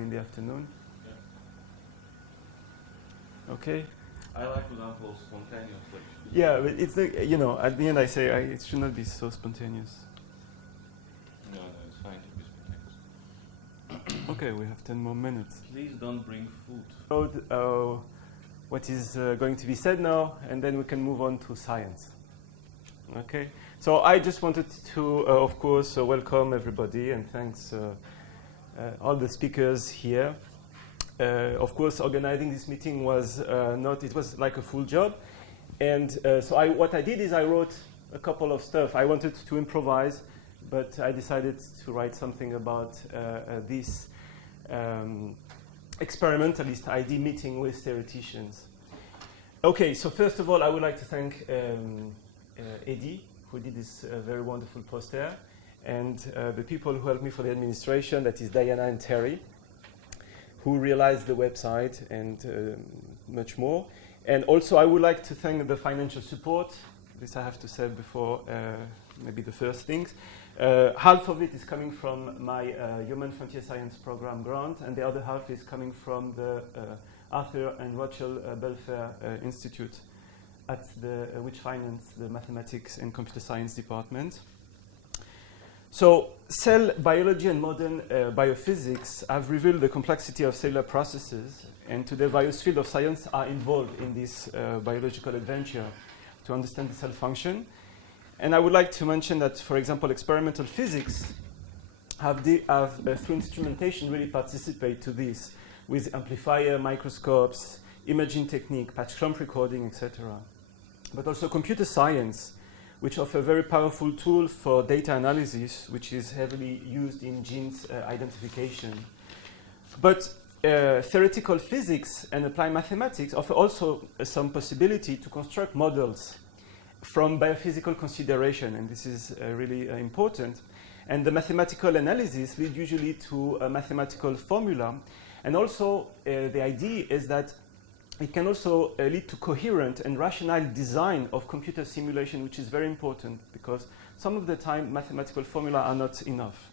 in the afternoon. Yeah. Okay. I like, for example, spontaneous. Yeah, but it's at the end I say it should not be so spontaneous. No, it's fine to be spontaneous. Okay, we have 10 more minutes. Please don't bring food. So, what is going to be said now, and then we can move on to science. Okay. So I just wanted to, of course, welcome everybody and thanks all the speakers here. Of course, organizing this meeting was it was like a full job. And so what I did is I wrote a couple of stuff. I wanted to improvise, but I decided to write something about this experimentalist ID meeting with theoreticians. Okay, so first of all, I would like to thank Eddie, who did this very wonderful poster, and the people who helped me for the administration, that is Diana and Terry, who realized the website and much more. And also I would like to thank the financial support. This I have to say before maybe the first things. Half of it is coming from my Human Frontier Science Program grant, and the other half is coming from the Arthur and Rachel Belfair Institute, at which finance the mathematics and computer science department. So cell biology and modern biophysics have revealed the complexity of cellular processes, and today various fields of science are involved in this biological adventure to understand the cell function. And I would like to mention that, for example, experimental physics have through instrumentation really participate to this with amplifier, microscopes, imaging technique, patch clump recording, etc. But also computer science, which offer a very powerful tool for data analysis, which is heavily used in genes identification. But theoretical physics and applied mathematics offer also some possibility to construct models from biophysical consideration, and this is really important. And the mathematical analysis lead usually to a mathematical formula. And also the idea is that it can also lead to coherent and rational design of computer simulation, which is very important because some of the time mathematical formula are not enough.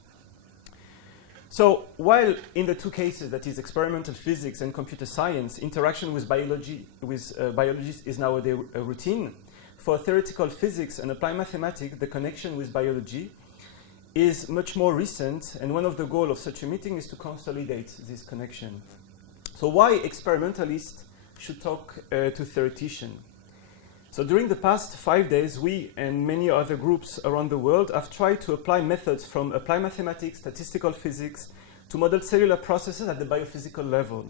So while in the two cases, that is experimental physics and computer science, interaction with biologists is nowadays a routine, for theoretical physics and applied mathematics, the connection with biology is much more recent, and one of the goals of such a meeting is to consolidate this connection. So why experimentalists should talk to theoreticians? So during the past 5 days, we and many other groups around the world have tried to apply methods from applied mathematics, statistical physics, to model cellular processes at the biophysical level.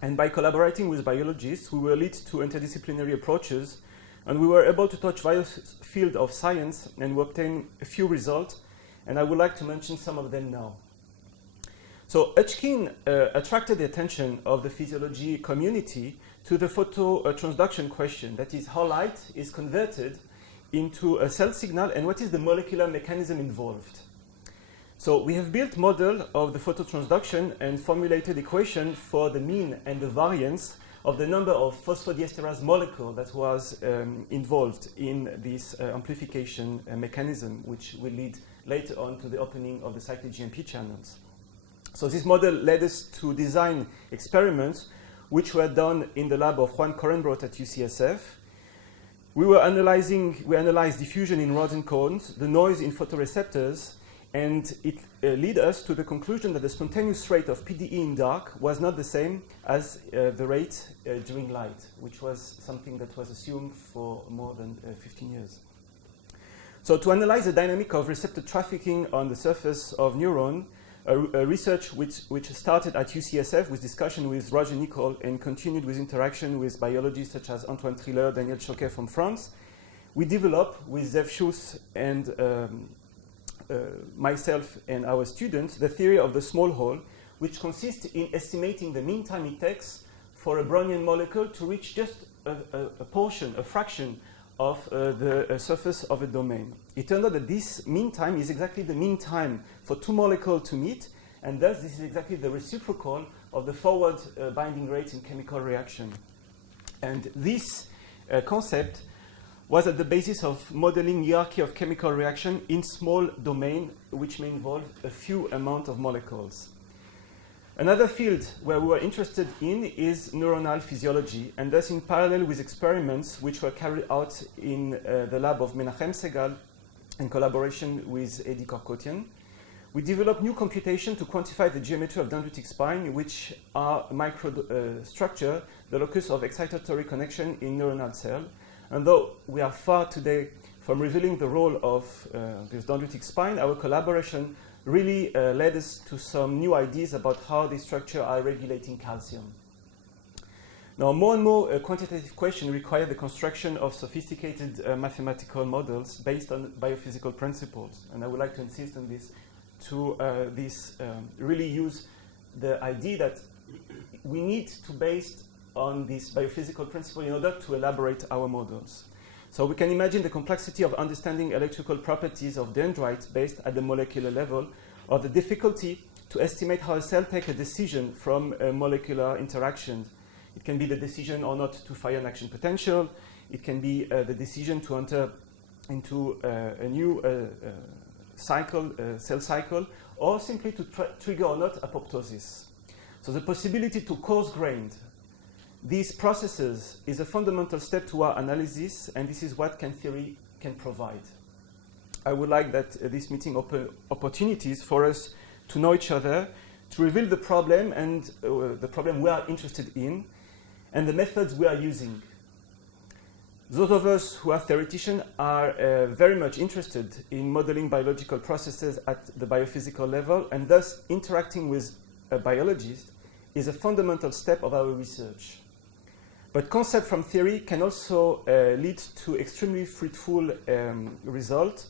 And by collaborating with biologists, we were led to interdisciplinary approaches, and we were able to touch various fields of science, and we obtained a few results, and I would like to mention some of them now. So Hodgkin attracted the attention of the physiology community to the phototransduction question, that is, how light is converted into a cell signal and what is the molecular mechanism involved. So we have built model of the phototransduction and formulated equation for the mean and the variance of the number of phosphodiesterase molecule that was involved in this amplification mechanism, which will lead later on to the opening of the cyclic GMP channels. So this model led us to design experiments which were done in the lab of Juan Korenbrot at UCSF. We analyzed diffusion in rods and cones, the noise in photoreceptors, and it led us to the conclusion that the spontaneous rate of PDE in dark was not the same as the rate during light, which was something that was assumed for more than 15 years. So to analyze the dynamic of receptor trafficking on the surface of neuron, a research which started at UCSF with discussion with Roger Nicole and continued with interaction with biologists such as Antoine Triller, Daniel Choquet from France, we developed with Zev Schuss and myself and our students the theory of the small hole, which consists in estimating the mean time it takes for a Brownian molecule to reach just a fraction of the surface of a domain. It turned out that this mean time is exactly the mean time for two molecules to meet, and thus this is exactly the reciprocal of the forward binding rates in chemical reaction. And this concept was at the basis of modeling hierarchy of chemical reaction in small domain, which may involve a few amount of molecules. Another field where we were interested in is neuronal physiology, and thus in parallel with experiments which were carried out in the lab of Menachem Segal in collaboration with Eddie Korkotian, we developed new computation to quantify the geometry of dendritic spine, which are microstructure, the locus of excitatory connection in neuronal cell. And though we are far today from revealing the role of this dendritic spine, our collaboration really led us to some new ideas about how these structures are regulating calcium. Now, more and more quantitative questions require the construction of sophisticated mathematical models based on biophysical principles. And I would like to insist on this to really use the idea that we need to base on this biophysical principle in order to elaborate our models. So we can imagine the complexity of understanding electrical properties of dendrites based at the molecular level, or the difficulty to estimate how a cell takes a decision from a molecular interaction. It can be the decision or not to fire an action potential. It can be the decision to enter into a new cell cycle, or simply to trigger or not apoptosis. So the possibility to coarse-grained these processes is a fundamental step to our analysis, and this is what theory can provide. I would like that this meeting open opportunities for us to know each other, to reveal the problem and the problem we are interested in, and the methods we are using. Those of us who are theoreticians are very much interested in modeling biological processes at the biophysical level, and thus interacting with a biologist is a fundamental step of our research. But concept from theory can also lead to extremely fruitful results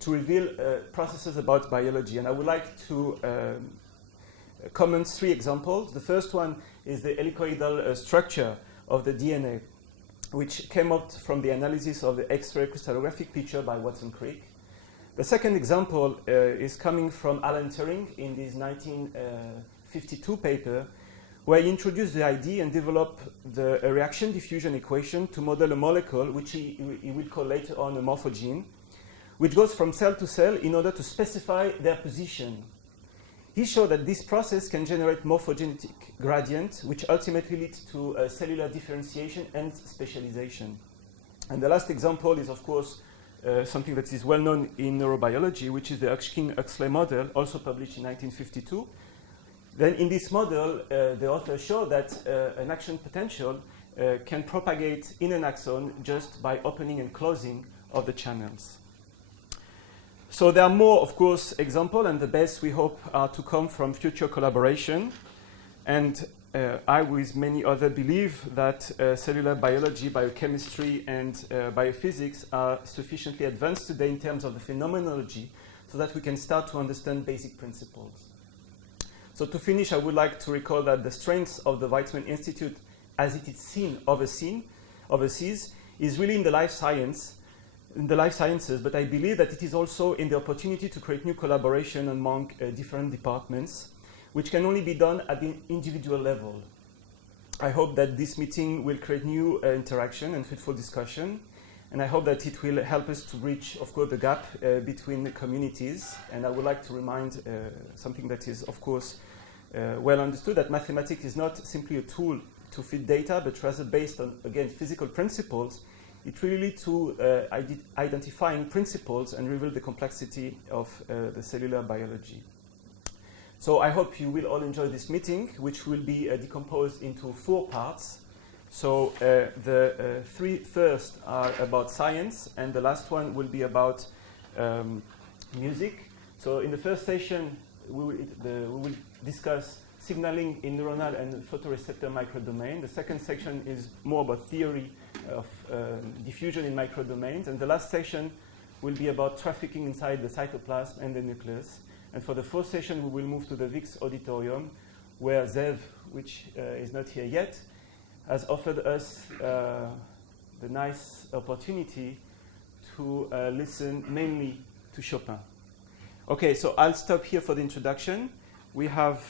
to reveal processes about biology. And I would like to comment 3 examples. The first one is the helicoidal structure of the DNA, which came out from the analysis of the X-ray crystallographic picture by Watson Crick. The second example is coming from Alan Turing in his 1952 paper, where he introduced the idea and developed the reaction diffusion equation to model a molecule, which he will call later on a morphogene, which goes from cell to cell in order to specify their position. He showed that this process can generate morphogenetic gradients, which ultimately leads to cellular differentiation and specialization. And the last example is, of course, something that is well known in neurobiology, which is the Huxley model, also published in 1952. Then in this model, the author showed that an action potential can propagate in an axon just by opening and closing of the channels. So there are more, of course, examples, and the best we hope are to come from future collaboration. And I, with many others, believe that cellular biology, biochemistry, and biophysics are sufficiently advanced today in terms of the phenomenology so that we can start to understand basic principles. So to finish, I would like to recall that the strength of the Weizmann Institute, as it is seen overseas, is really in the life sciences, but I believe that it is also in the opportunity to create new collaboration among different departments, which can only be done at the individual level. I hope that this meeting will create new interaction and fruitful discussion, and I hope that it will help us to bridge, of course, the gap between the communities. And I would like to remind something that is, of course, well understood, that mathematics is not simply a tool to fit data, but rather based on, again, physical principles. It really leads to identifying principles and reveal the complexity of the cellular biology. So I hope you will all enjoy this meeting, which will be decomposed into 4 parts. So the 3 first are about science, and the last one will be about music. So in the first session, we will discuss signaling in neuronal and photoreceptor microdomain. The second section is more about theory of diffusion in microdomains. And the last session will be about trafficking inside the cytoplasm and the nucleus. And for the fourth session, we will move to the VIX auditorium, where Zev, which is not here yet, has offered us the nice opportunity to listen mainly to Chopin. Okay, so I'll stop here for the introduction. We have,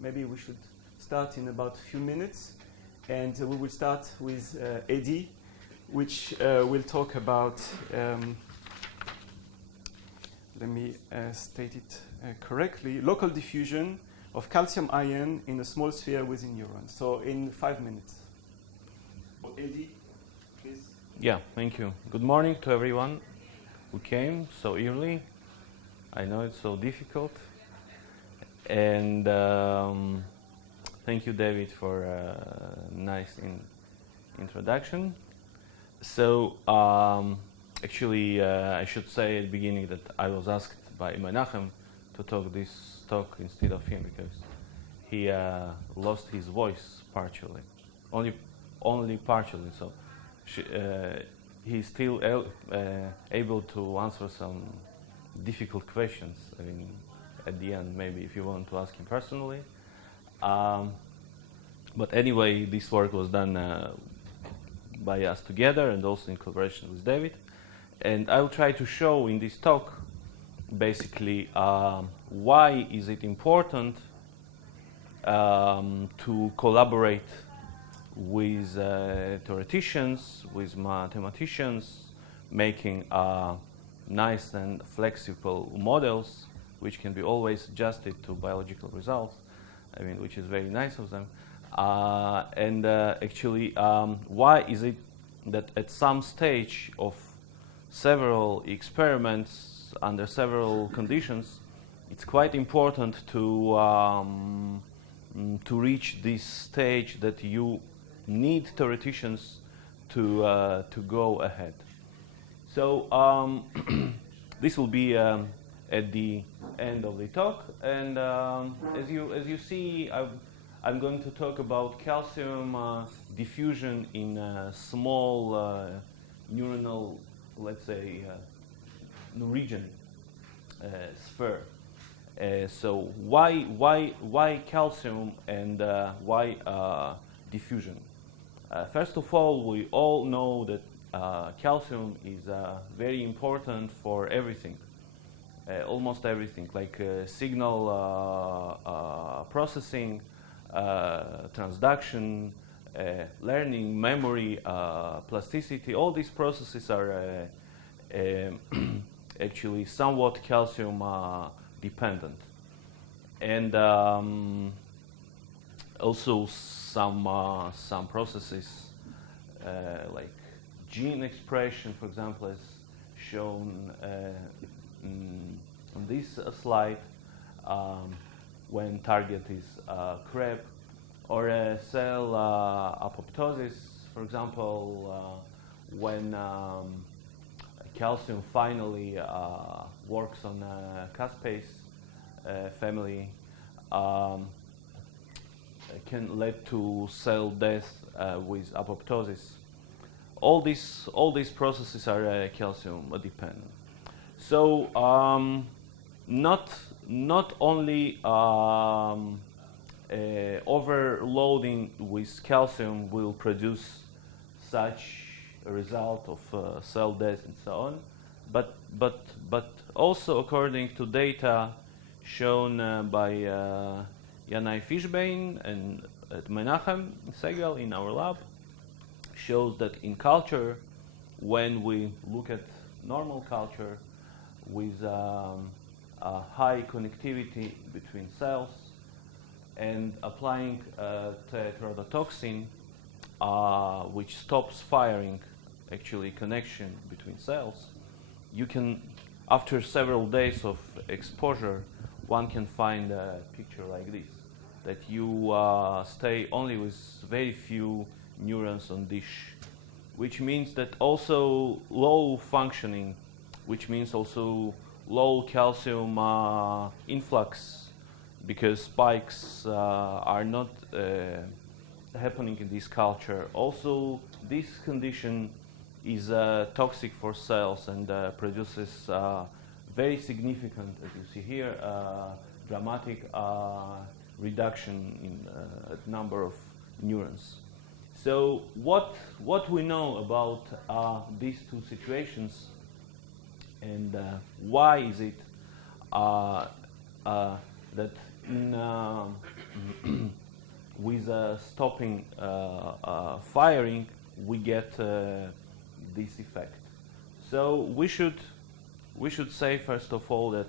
maybe we should start in about a few minutes. And we will start with Eddie, which will talk about, let me state it correctly, local diffusion, of calcium ion in a small sphere within neurons. So in 5 minutes. Eddie, please. Yeah, thank you. Good morning to everyone who came so early. I know it's so difficult. And thank you, David, for a nice introduction. So actually, I should say at the beginning that I was asked by Menachem to talk this talk instead of him because he lost his voice partially, only partially. So he's still able to answer some difficult questions. I mean, at the end, maybe if you want to ask him personally. But anyway, this work was done by us together and also in collaboration with David. And I'll try to show in this talk basically why is it important to collaborate with theoreticians, with mathematicians, making nice and flexible models which can be always adjusted to biological results, I mean, which is very nice of them. And actually, why is it that at some stage of several experiments under several conditions, it's quite important to reach this stage that you need theoreticians to go ahead. So this will be at the end of the talk, and as you see, I'm going to talk about calcium diffusion in a small neuronal, let's say, region sphere. So why calcium and why diffusion? First of all, we all know that calcium is very important for everything. Almost everything, like signal processing, transduction, learning, memory, plasticity. All these processes are actually somewhat calcium dependent. And also some processes like gene expression, for example, as shown on this slide, when target is CREB, or cell apoptosis, for example, when calcium finally works on caspase family, can lead to cell death with apoptosis. All these processes are calcium dependent. So not only overloading with calcium will produce such a result of cell death and so on, but also according to data shown by Yanai Fishbane and at Menachem Segal in our lab, shows that in culture, when we look at normal culture with a high connectivity between cells and applying tetrodotoxin, which stops firing actually connection between cells, you can, after several days of exposure, one can find a picture like this, that you stay only with very few neurons on dish, which means that also low functioning, which means also low calcium influx, because spikes are not happening in this culture. Also, this condition is toxic for cells and produces very significant, as you see here, dramatic reduction in number of neurons. So what we know about these two situations, and why is it that in, with stopping firing we get this effect? So we should say first of all that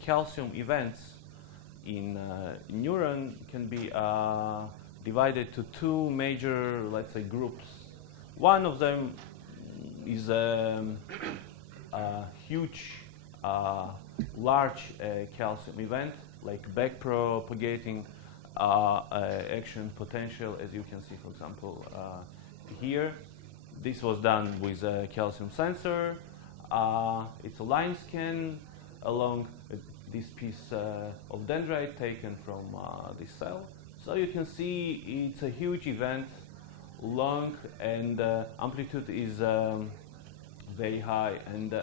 calcium events in neuron can be divided to two major, let's say, groups. One of them is a huge, large calcium event, like backpropagating action potential, as you can see, for example, here. This was done with a calcium sensor. It's a line scan along this piece of dendrite taken from this cell. So you can see it's a huge event, long, and amplitude is very high, and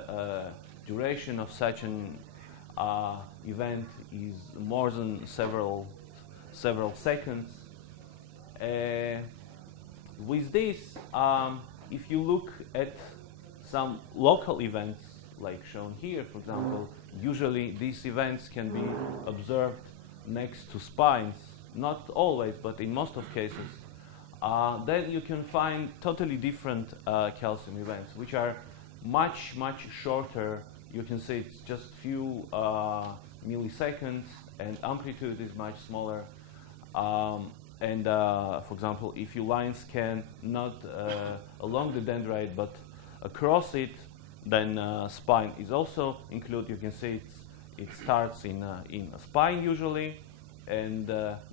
duration of such an event is more than several seconds. With this, if you look at some local events, like shown here, for example, usually these events can be observed next to spines, not always, but in most of cases. Then you can find totally different calcium events, which are much shorter. You can see it's just few milliseconds, and amplitude is much smaller. For example, if you line scan not along the dendrite but across it, then spine is also included. You can see it starts in a spine usually, and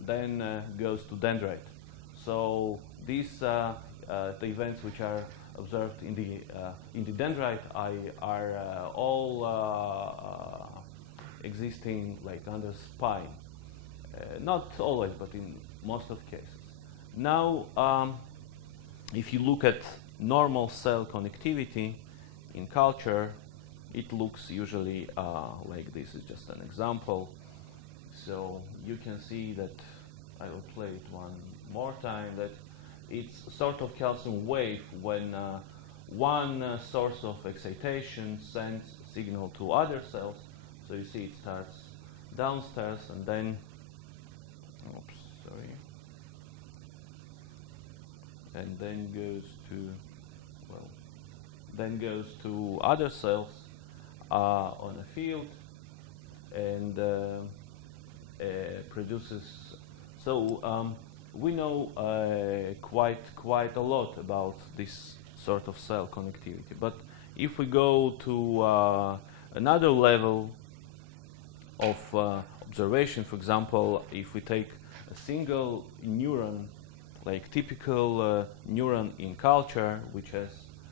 then goes to dendrite. So these the events which are observed in the dendrite are all existing like under spine. Not always, but in most of cases. Now, if you look at normal cell connectivity in culture, it looks usually like this. Is just an example. So you can see that, I will play it one more time, that it's sort of calcium wave when one source of excitation sends signal to other cells. So you see it starts downstairs and then, oops, sorry, and then goes to other cells on a field and produces. So we know quite a lot about this sort of cell connectivity. But if we go to another level of observation, for example, if we take a single neuron, like typical neuron in culture, which has,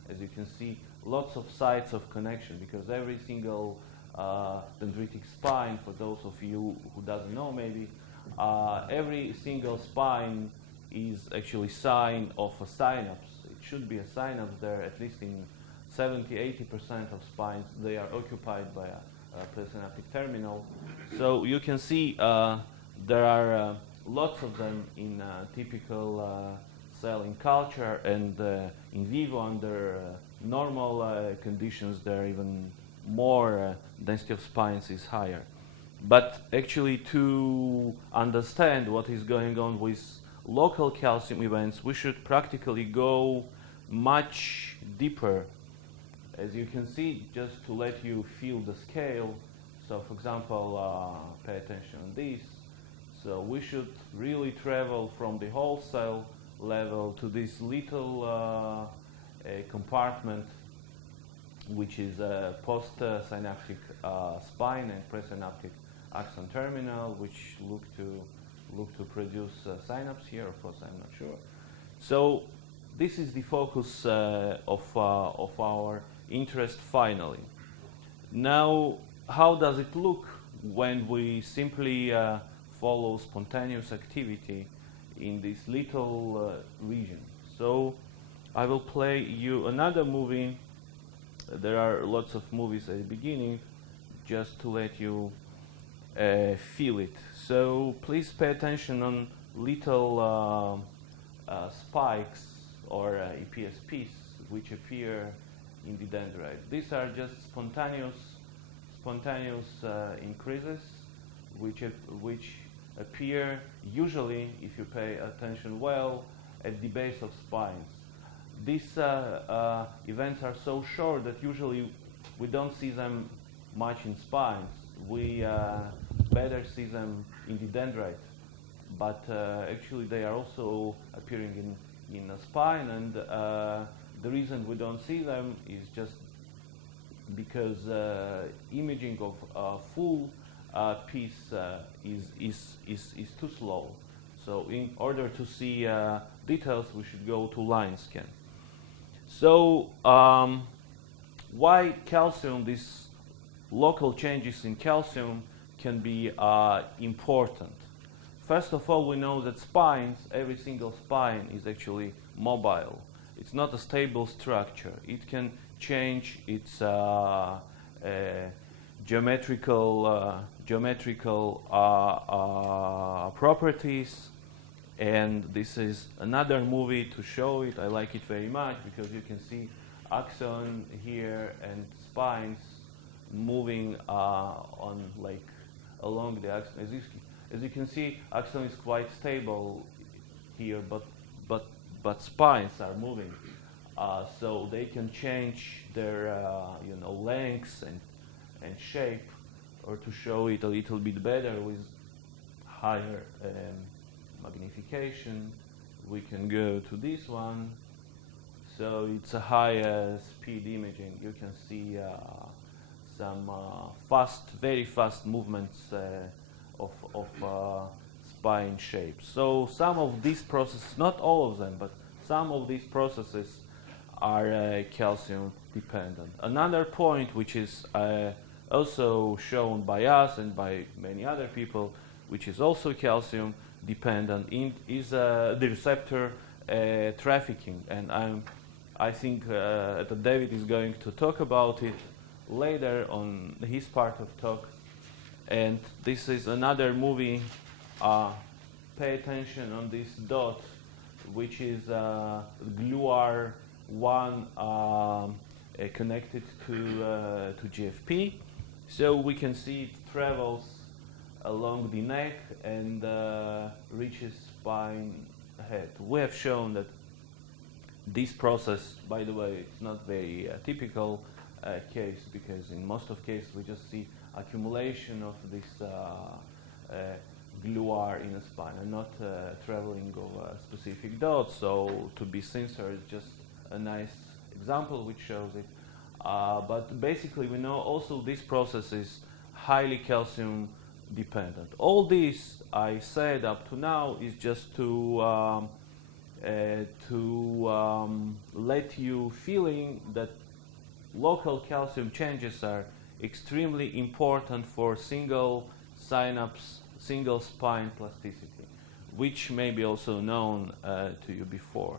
as you can see, lots of sites of connection, because every single dendritic spine, for those of you who doesn't know maybe, every single spine is actually sign of a synapse. It should be a synapse there, at least in 70–80% of spines. They are occupied by a presynaptic terminal. So you can see there are lots of them in typical cell in culture, and in vivo under normal conditions there are even more, density of spines is higher. But actually, to understand what is going on with local calcium events, we should practically go much deeper. As you can see, just to let you feel the scale. So for example, pay attention on this. So we should really travel from the whole cell level to this little compartment, which is a post-synaptic spine and presynaptic axon terminal, which look to produce synapse here. Of course, I'm not sure. So this is the focus of our interest finally. Now, how does it look when we simply follow spontaneous activity in this little region? So I will play you another movie. There are lots of movies at the beginning, just to let you feel it. So please pay attention on little spikes or EPSPs which appear in the dendrite. These are just spontaneous increases which appear usually, if you pay attention well, at the base of spines. These events are so short that usually we don't see them much in spines. We better see them in the dendrite. But actually they are also appearing in a spine, and the reason we don't see them is just because imaging of a full piece is too slow. So in order to see details, we should go to line scan. So why calcium, these local changes in calcium can be important? First of all, we know that spines, every single spine is actually mobile. It's not a stable structure. It can change its geometrical properties, and this is another movie to show it. I like it very much because you can see axon here and spines moving on like along the axon. As you can see, axon is quite stable here, but spines are moving, so they can change their lengths and shape. Or to show it a little bit better with higher magnification, we can go to this one. So it's a high speed imaging. You can see some very fast movements of spine shapes. So some of these processes, not all of them, but some of these processes are calcium dependent. Another point which is also shown by us and by many other people, which is also calcium dependent, is the receptor trafficking, and I think David is going to talk about it later on his part of talk. And this is another movie. Pay attention on this dot, which is GLUR1 connected to GFP. So we can see it travels along the neck and reaches spine head. We have shown that this process, by the way, it's not very typical case, because in most of cases we just see accumulation of this GLUR in a spine and not traveling of a specific dot. So to be sincere, it's just a nice example which shows it. But basically we know also this process is highly calcium dependent. All this I said up to now is just to let you feeling that local calcium changes are extremely important for single synapse, single spine plasticity, which may be also known to you before.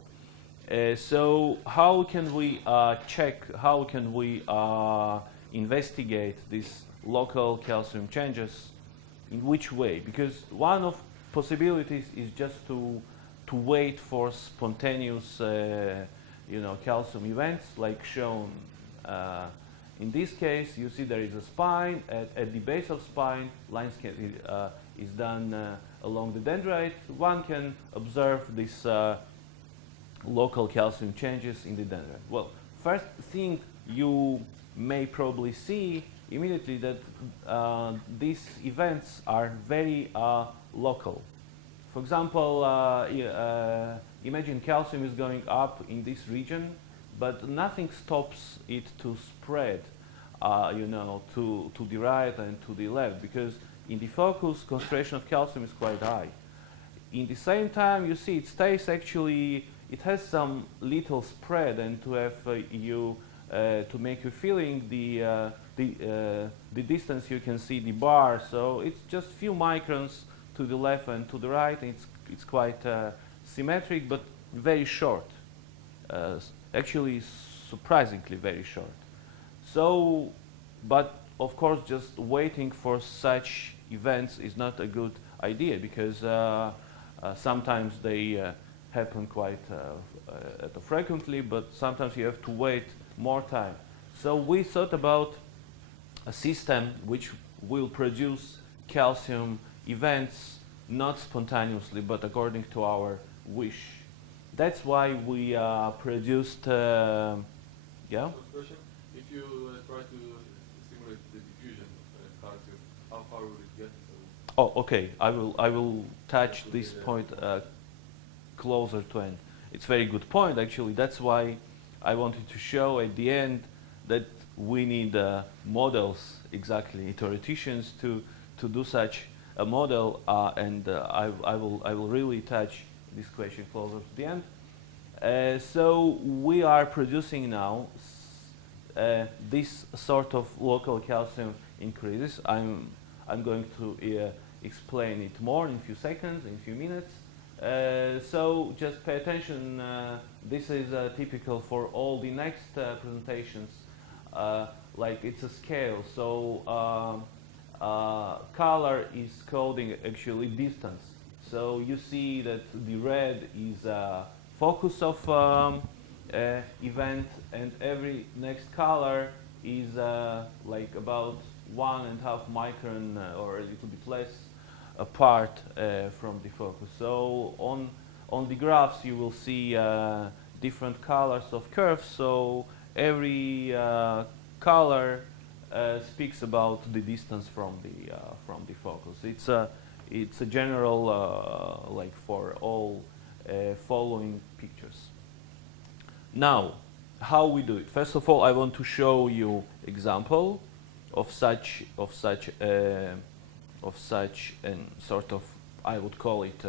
So how can we check, how can we investigate these local calcium changes? In which way? Because one of possibilities is just to wait for spontaneous calcium events, like shown in this case. You see there is a spine. At the base of spine, line scan is done along the dendrite. One can observe this local calcium changes in the dendrite. Well, first thing you may probably see immediately that these events are very local. For example, imagine calcium is going up in this region, but nothing stops it to spread, to the right and to the left, because in the focus, concentration of calcium is quite high. In the same time, you see it stays actually, it has some little spread, and to have to make you feeling the distance, you can see the bar. So it's just few microns to the left and to the right. It's quite symmetric, but very short. Actually, surprisingly very short. So, but of course, just waiting for such events is not a good idea, because sometimes they happen quite frequently, but sometimes you have to wait more time. So we thought about a system which will produce calcium events not spontaneously, but according to our wish. That's why we produced, yeah? Question. If you try to simulate the diffusion of calcium, how far would it get? So Oh, okay. I will touch this point closer to end. It's a very good point, actually. That's why I wanted to show at the end that we need models, exactly, theoreticians to do such a model, and I will really touch this question closer to the end. So we are producing now this sort of local calcium increases. I'm going to explain it more in a few seconds, in a few minutes. So just pay attention. This is typical for all the next presentations. Like it's a scale. So color is coding actually distance. So you see that the red is focus of event, and every next color is like about 1.5 micron or a little bit less apart from the focus. So on the graphs you will see different colors of curves. So every color speaks about the distance from the focus. It's a general like for all following pictures. Now, how we do it? First of all, I want to show you example of such and sort of, I would call it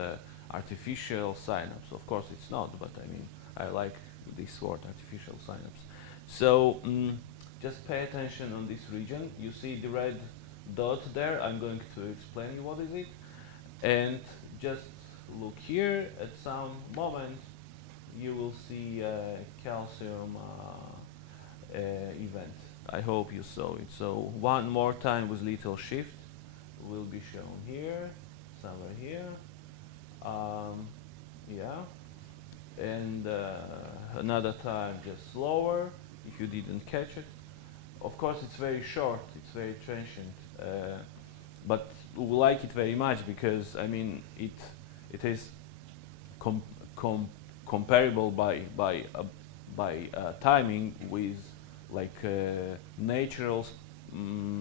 artificial synapse. Of course, it's not, but I mean, I like this word, artificial synapse. So just pay attention on this region. You see the red dot there. I'm going to explain you what is it, and just look here. At some moment, you will see calcium event. I hope you saw it. So one more time with little shift will be shown here, somewhere here. Yeah, and another time just slower if you didn't catch it. Of course, it's very short, it's very transient, but we like it very much because I mean it is comparable by timing with like natural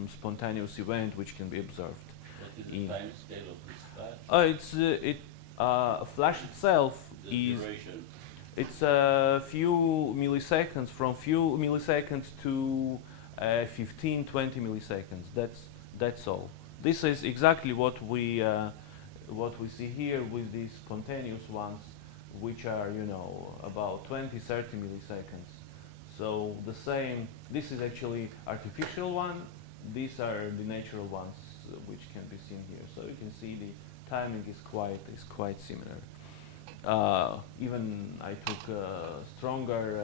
spontaneous event which can be observed. What is the time scale of this flash? Flash itself is duration? it's a few milliseconds, from few milliseconds to 15, 20 milliseconds. That's all. This is exactly what we see here with these spontaneous ones, which are about 20, 30 milliseconds. So the same. This is actually artificial one. These are the natural ones, which can be seen here. So you can see the timing is quite similar. Even I took stronger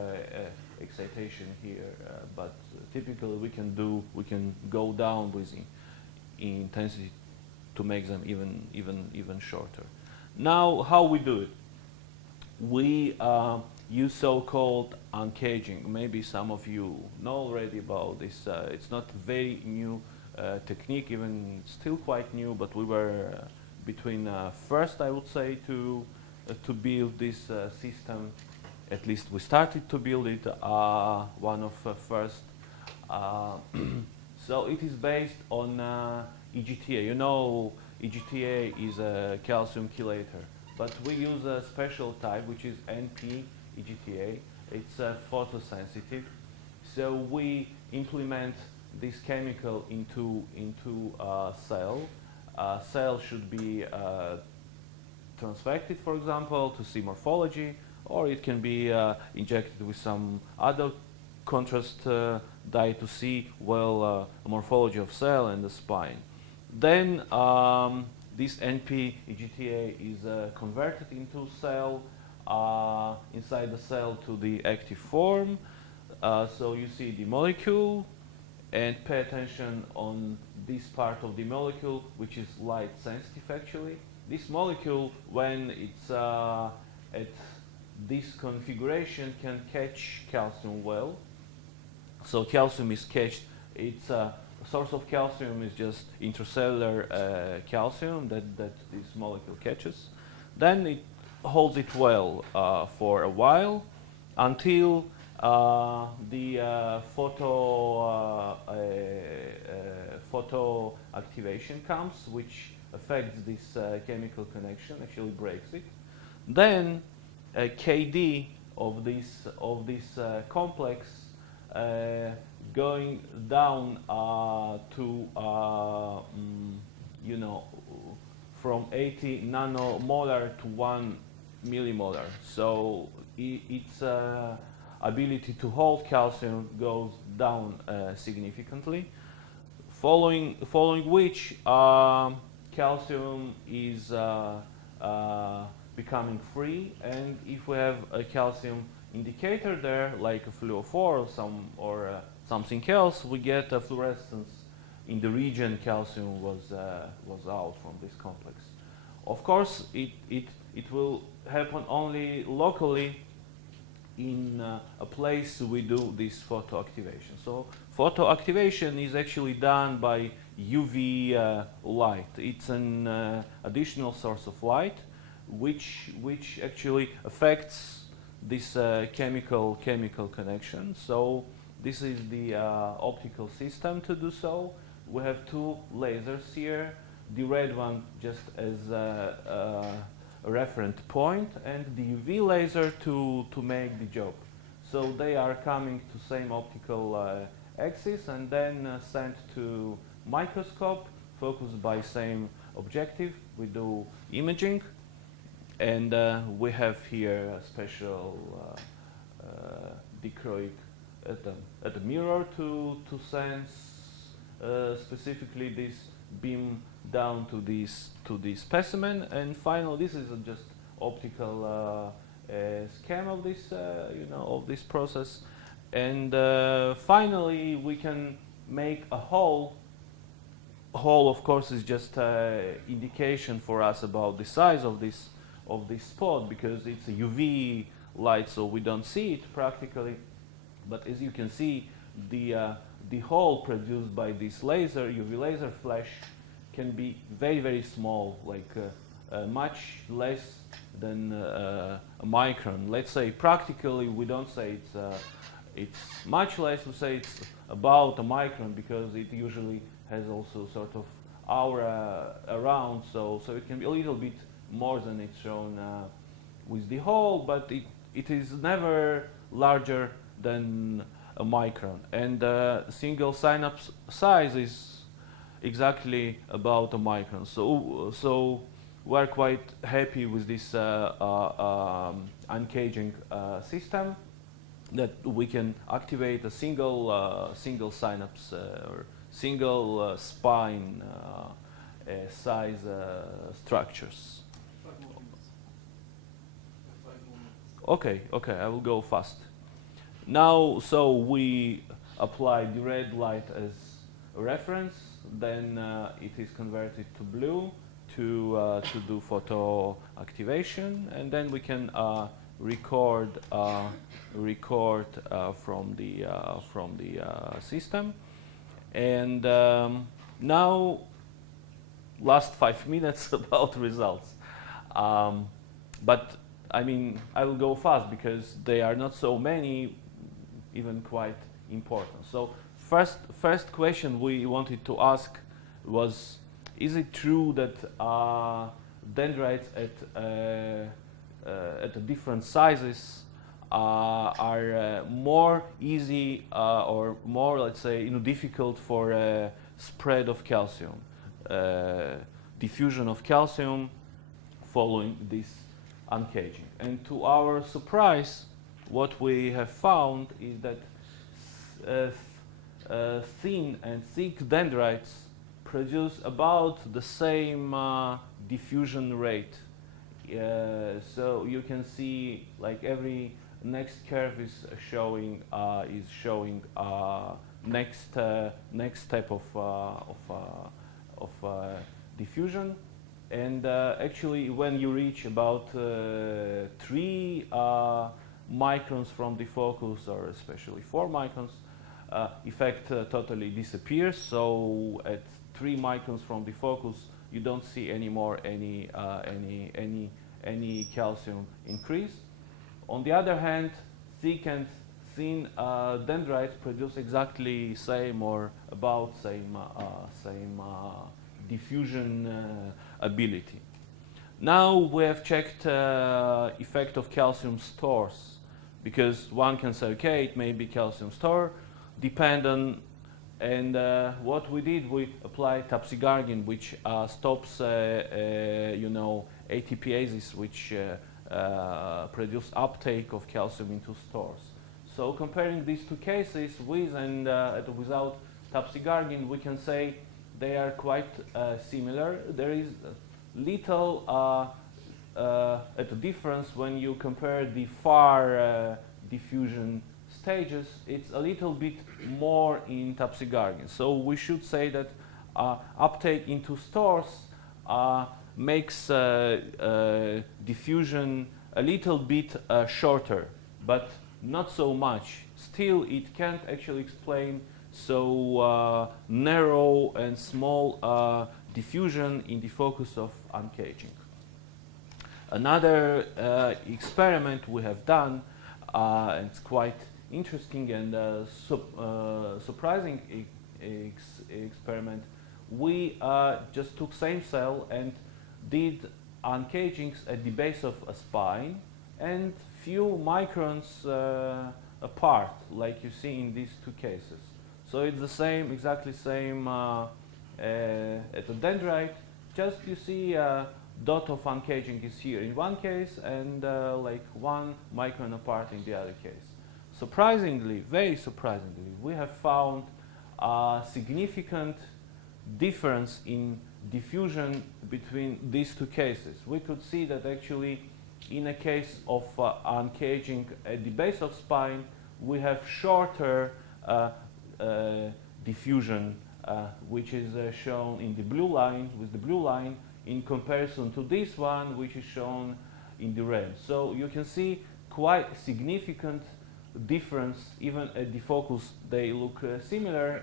excitation here, but typically we can go down with the intensity to make them even shorter. Now, how we do it? We use so-called uncaging. Maybe some of you know already about this. It's not very new technique, even still quite new, but we were between first, I would say, to build this system. At least we started to build it, one of first. So it is based on EGTA. You know, EGTA is a calcium chelator, but we use a special type, which is NP EGTA. It's photosensitive. So we implement this chemical into a cell. Cell should be transfected, for example, to see morphology, or it can be injected with some other contrast dye to see morphology of cell and the spine. Then this NP EGTA is converted into cell, inside the cell to the active form. So you see the molecule, and pay attention on this part of the molecule, which is light sensitive actually. This molecule, when it's at this configuration, can catch calcium well. So calcium is cached. It's a source of calcium is just intracellular calcium that this molecule catches. Then it holds it well for a while until the photo activation comes, which affects this chemical connection, actually breaks it. Then Kd of this complex going down to from 80 nanomolar to 1 millimolar. So its ability to hold calcium goes down significantly. Following which calcium is becoming free, and if we have a calcium indicator there, like a fluorophore or something else, we get a fluorescence in the region calcium was out from this complex. Of course, it will happen only locally in a place we do this photoactivation. So photoactivation is actually done by UV light. It's an additional source of light which actually affects this chemical connection. So this is the optical system to do so. We have two lasers here, the red one just as a reference point, and the UV laser to make the job. So they are coming to same optical axis and then sent to microscope, focused by same objective. We do imaging, and we have here a special dichroic at the mirror to sense specifically this beam down to this specimen. And finally, this is just optical scan of this of this process. And finally, we can make a hole. Hole, of course, is just indication for us about the size of this spot, because it's a UV light, so we don't see it practically. But as you can see, the hole produced by this laser, UV laser flash, can be very, very small, like much less than a micron. Let's say practically we don't say it's much less, we say it's about a micron, because it usually has also sort of aura around, so it can be a little bit more than it's shown with the hole, but it is never larger than a micron. And single synapse size is exactly about a micron. So we're quite happy with this uncaging system, that we can activate a single synapse or single spine size structures. Okay, I will go fast. Now, so we apply the red light as a reference, then it is converted to blue to do photo activation, and then we can record from the system. And now, last 5 minutes about results. But I mean, I will go fast because they are not so many, even quite important. So first question we wanted to ask was, is it true that dendrites at different sizes are more easy or more, let's say, difficult for spread of calcium, diffusion of calcium following this uncaging? And to our surprise, what we have found is that thin and thick dendrites produce about the same diffusion rate. So you can see, like, every next curve is showing next step of diffusion. And actually, when you reach about 3 microns from the focus, or especially 4 microns, effect totally disappears. So at 3 microns from the focus, you don't see anymore any calcium increase. On the other hand, thick and thin dendrites produce exactly same or about same diffusion ability. Now we have checked effect of calcium stores, because one can say, okay, it may be calcium store, depend on, and what we did, we applied tapsigargin, which stops, ATPases, which produce uptake of calcium into stores. So comparing these two cases, with and without tapsigargin, we can say they are quite similar. There is little difference when you compare the far diffusion stages. It's a little bit more in tapsigargin. So we should say that uptake into stores makes diffusion a little bit shorter, but not so much. Still, it can't actually explain so narrow and small diffusion in the focus of uncaging. Another experiment we have done, and it's quite interesting and surprising experiment. We just took same cell and did uncagings at the base of a spine and few microns apart, like you see in these two cases. So it's the same, exactly same at the dendrite. Just you see dot of uncaging is here in one case and like 1 micron apart in the other case. Surprisingly, very surprisingly, we have found a significant difference in diffusion between these two cases. We could see that actually in a case of uncaging at the base of spine, we have shorter diffusion, which is shown in the blue line, with the blue line, in comparison to this one, which is shown in the red. So you can see quite significant difference. Even at the focus, they look similar.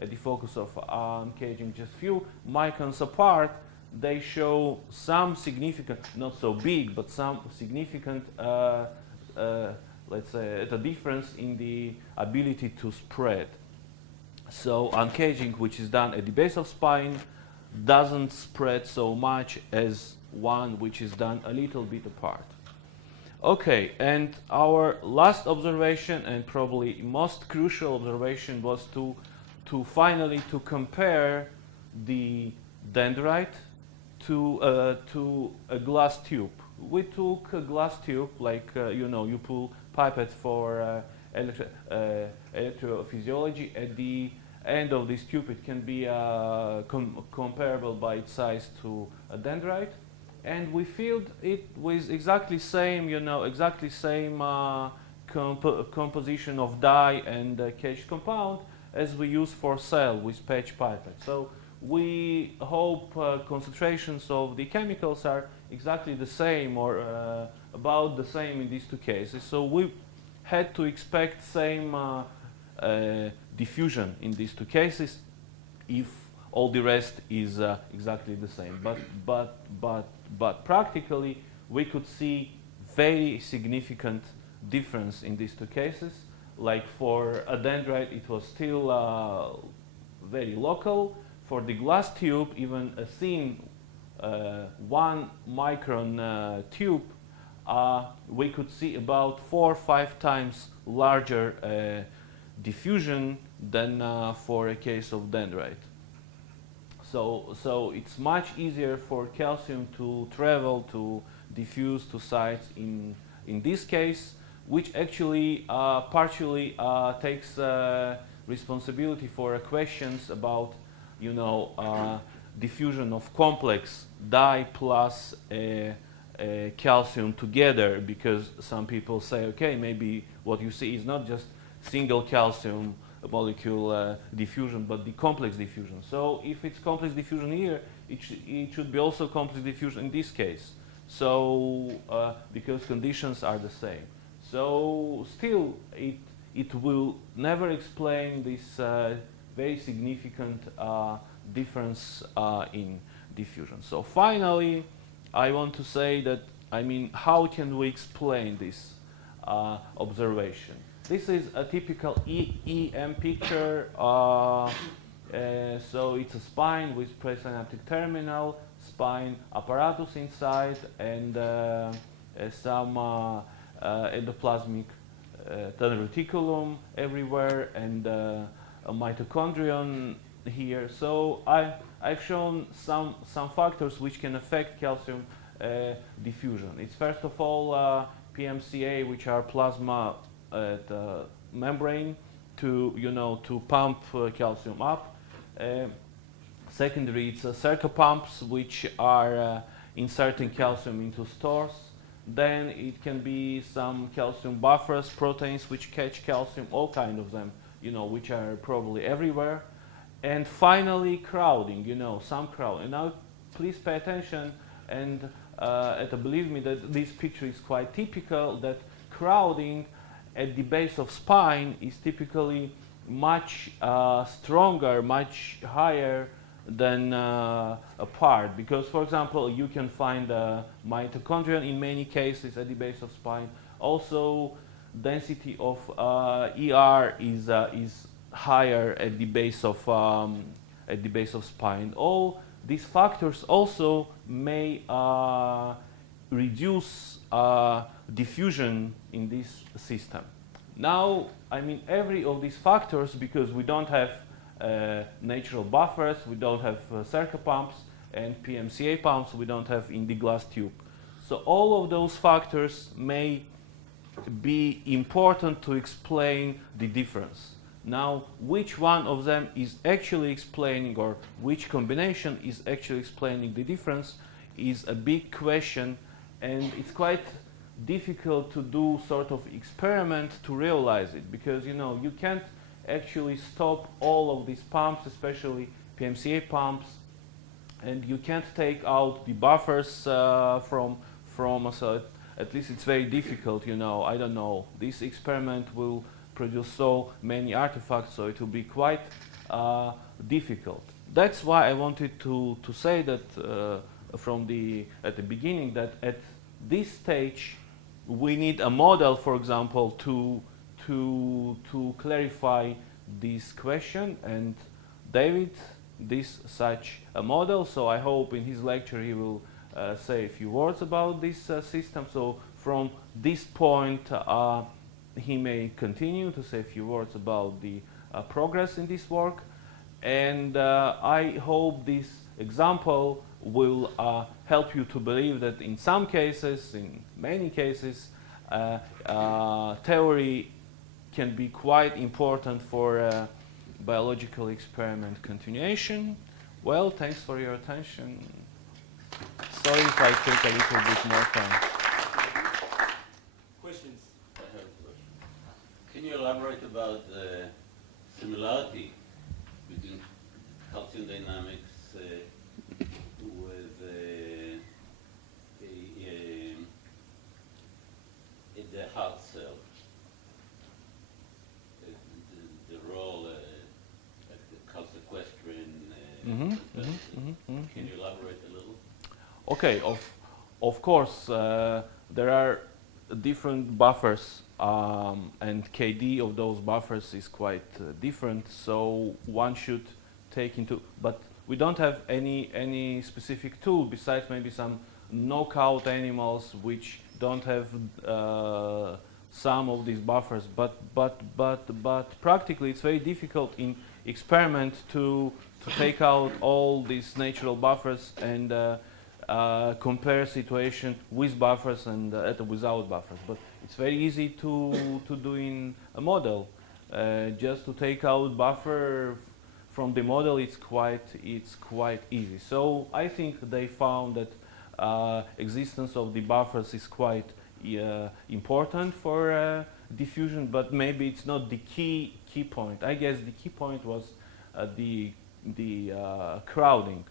At the focus of uncaging, just few microns apart, they show some significant, not so big, but some significant, let's say, the difference in the ability to spread. So uncaging, which is done at the base of spine, doesn't spread so much as one which is done a little bit apart. Okay, and our last observation, and probably most crucial observation, was to finally to compare the dendrite to a glass tube. We took a glass tube, like you pull pipette for electrophysiology. At the end of this tube, it can be comparable by its size to a dendrite, and we filled it with exactly same, composition of dye and caged compound as we use for cell with patch pipette. So we hope concentrations of the chemicals are exactly the same or about the same in these two cases. So we had to expect same diffusion in these two cases if all the rest is exactly the same. But practically we could see very significant difference in these two cases. Like for a dendrite, it was still very local. For the glass tube, even a thin 1 micron tube, we could see about 4 or 5 times larger diffusion than for a case of dendrite. So it's much easier for calcium to travel, to diffuse to sites in this case, which actually partially takes responsibility for questions about diffusion of complex dye plus calcium together, because some people say, okay, maybe what you see is not just single calcium molecule diffusion, but the complex diffusion. So if it's complex diffusion here, it should be also complex diffusion in this case. So because conditions are the same. So still, it will never explain this very significant difference in diffusion. So finally, I want to say that, how can we explain this observation? This is a typical EM picture So it's a spine with presynaptic terminal, spine apparatus inside, and some endoplasmic reticulum everywhere, and a mitochondrion here. So I've shown some factors which can affect calcium diffusion. It's first of all PMCA, which are plasma at membrane to pump calcium up. Secondary, it's circopumps, which are inserting calcium into stores. Then it can be some calcium buffers, proteins which catch calcium, all kind of them, which are probably everywhere. And finally, crowding, some crowd. And now, please pay attention and believe me that this picture is quite typical, that crowding at the base of spine is typically much stronger, much higher than apart. Because, for example, you can find mitochondria in many cases at the base of spine. Also, density of ER is higher at the base of spine. All these factors also may reduce diffusion in this system. Now, I mean, every of these factors, because we don't have natural buffers, we don't have circopumps and PMCA pumps, we don't have in the glass tube. So all of those factors may be important to explain the difference. Now, which one of them is actually explaining, or which combination is actually explaining the difference, is a big question, and it's quite difficult to do sort of experiment to realize it, because you can't actually stop all of these pumps, especially PMCA pumps, and you can't take out the buffers from so at least it's very difficult. I don't know, this experiment will produce so many artifacts, so it will be quite difficult. That's why I wanted to say that at the beginning, that at this stage we need a model, for example, to clarify this question, and David this such a model. So I hope in his lecture he will say a few words about this system. So from this point he may continue to say a few words about the progress in this work, and I hope this example will help you to believe that in some cases, in many cases, theory can be quite important for biological experiment continuation. Well, thanks for your attention. Sorry if I take a little bit more time. Questions? I have a question. Can you elaborate about the similarity between calcium dynamics with the heart cell? The role, like the calsequestrin. Can you elaborate a little? Okay, of course, there are different buffers, and KD of those buffers is quite different. So one should take into, but we don't have any specific tool besides maybe some knockout animals which don't have some of these buffers. But practically, it's very difficult in experiment to take out all these natural buffers and compare situation with buffers and without buffers. But it's very easy to do in a model. Just to take out buffer from the model, it's quite easy. So I think they found that existence of the buffers is quite important for diffusion, but maybe it's not the key point. I guess the key point was the crowding,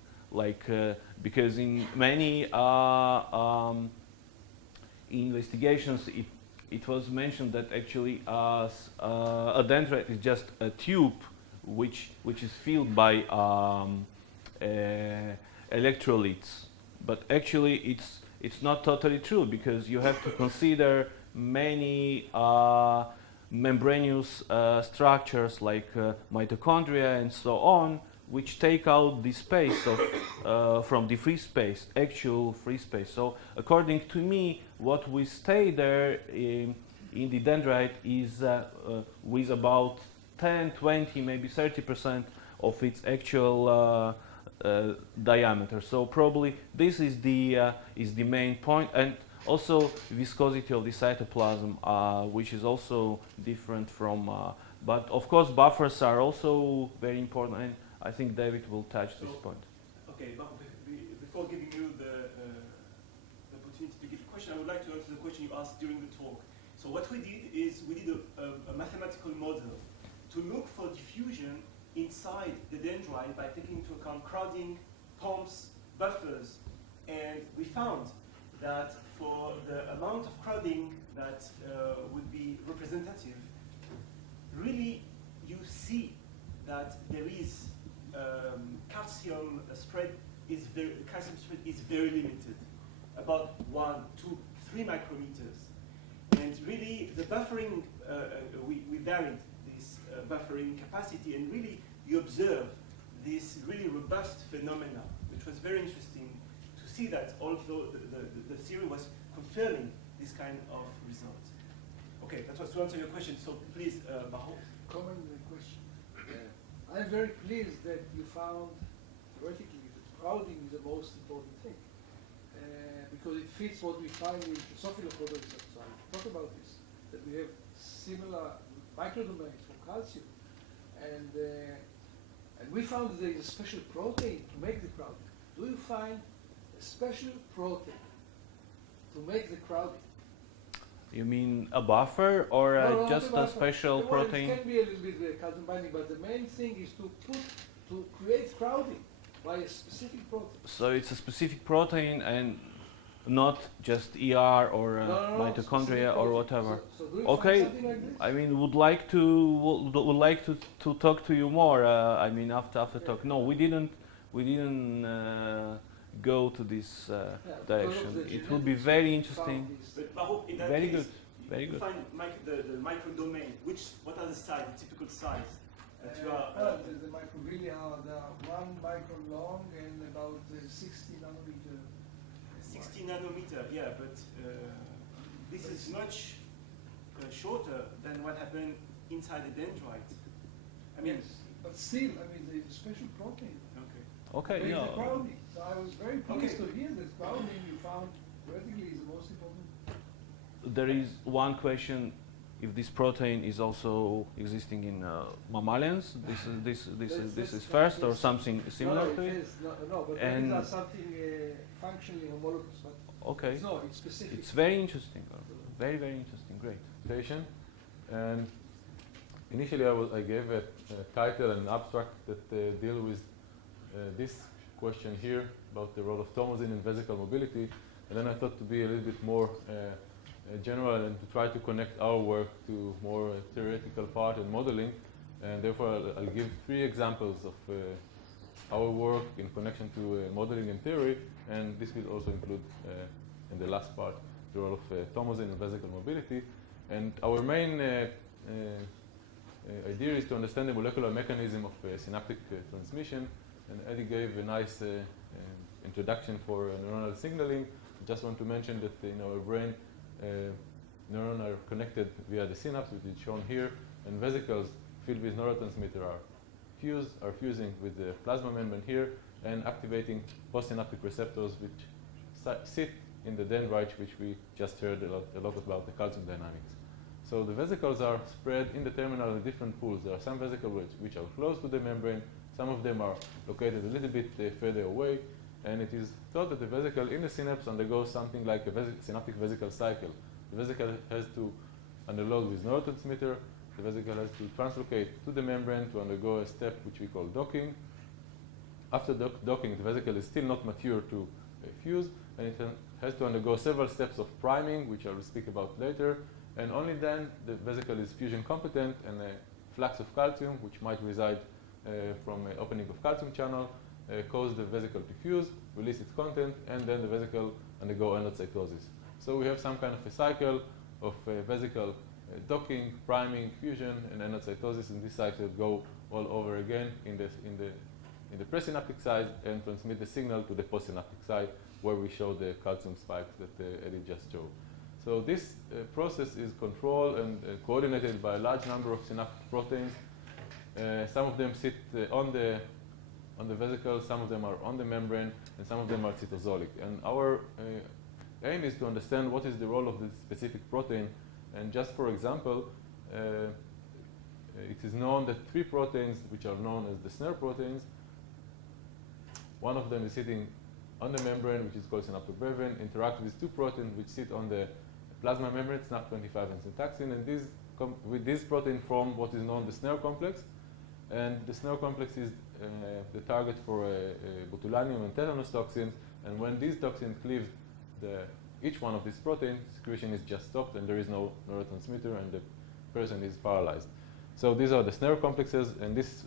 because in many investigations it was mentioned that actually a dendrite is just a tube which is filled by electrolytes, but actually it's not totally true, because you have to consider many membranous structures like mitochondria and so on, which take out the space of from the free space, actual free space. So according to me, what we stay there in the dendrite is with about 10, 20, maybe 30% of its actual diameter. So probably this is the main point, and also viscosity of the cytoplasm, which is also different from. But of course, buffers are also very important, and I think David will touch this point. Okay, but before giving you the opportunity to give a question, I would like to answer the question you asked during the talk. So what we did is we did a mathematical model to look for diffusion inside the dendrite by taking into account crowding, pumps, buffers, and we found that for the amount of crowding that would be representative, really you see that there is calcium spread is very limited, about 1, 2, 3 micrometers. And really, the buffering, we varied this buffering capacity, and really you observe this really robust phenomena, which was very interesting to see that although the theory was confirming this kind of result. Okay, that was to answer your question, so please, Baho. Comment on the question. I'm very pleased that you found, theoretically, that crowding is the most important thing, because it fits what we find in Drosophila photoreceptor. Talk about this, that we have similar microdomains for calcium, and we found that there is a special protein to make the crowding. Do you find a special protein to make the crowding? You mean a buffer or No, just a special protein? It can be a little bit calcium binding, but the main thing is to create crowding by a specific protein. So it's a specific protein and not just ER or mitochondria or whatever. So do you Okay, find something like this? I mean, would like to talk to you more. I mean, after talk. No, we didn't go to this direction. It would be very interesting. But Baruch, in that Very case, good, very you good. find the microdomain. What are the size, the typical size that you are? The microglia are 1 micron long and about 60 nanometer. 60 nanometer, yeah, but this is much shorter than what happened inside the dendrite. I mean, Yes, but still, I mean, there is a special protein. okay. Okay, There is the no. crowding. So I was very pleased Okay. to hear that crowding you found vertically is the most important. There is one question: if this protein is also existing in mammalians. This is first, or something similar no, to it. No, but And- these are something functionally homologous. But Okay, it's specific. it's very interesting. Very interesting. Great. Presentation. And initially I gave a title and an abstract that deal with this question here about the role of tomosine in vesicle mobility, and then I thought to be a little bit more general and to try to connect our work to more theoretical part and modeling, and therefore I'll give 3 examples of our work in connection to modeling and theory, and this will also include in the last part the role of tomosine in vesicle mobility. And our main idea is to understand the molecular mechanism of synaptic transmission, and Eddie gave a nice introduction for neuronal signaling. I just want to mention that in our brain, neurons are connected via the synapse, which is shown here, and vesicles filled with neurotransmitter are fusing with the plasma membrane here and activating postsynaptic receptors which sit in the dendrite, which we just heard a lot about the calcium dynamics. So the vesicles are spread in the terminal in different pools. There are some vesicles which are close to the membrane, some of them are located a little bit further away, and it is thought that the vesicle in the synapse undergoes something like a synaptic vesicle cycle. The vesicle has to unload with neurotransmitter, the vesicle has to translocate to the membrane to undergo a step which we call docking. After docking, the vesicle is still not mature to fuse, and it has to undergo several steps of priming, which I will speak about later, and only then the vesicle is fusion competent, and a flux of calcium, which might reside from an opening of calcium channel, cause the vesicle to fuse, release its content, and then the vesicle undergo endocytosis. So we have some kind of a cycle of vesicle docking, priming, fusion, and endocytosis, and this cycle go all over again in the in the presynaptic side and transmit the signal to the postsynaptic side, where we show the calcium spikes that Eddie just showed. So this process is controlled and coordinated by a large number of synaptic proteins. Some of them sit on the vesicle, some of them are on the membrane, and some of them are cytosolic. And our aim is to understand what is the role of this specific protein. And just for example, it is known that 3 proteins, which are known as the snare proteins, one of them is sitting on the membrane, which is called synaptobrevin, interact with 2 proteins which sit on the plasma membrane, SNAP25 and syntaxin, and these proteins form what is known the snare complex. And the snare complex is the target for botulinum and tetanus toxins, and when these toxins cleave each one of these proteins, secretion is just stopped and there is no neurotransmitter and the person is paralyzed. So these are the snare complexes, and this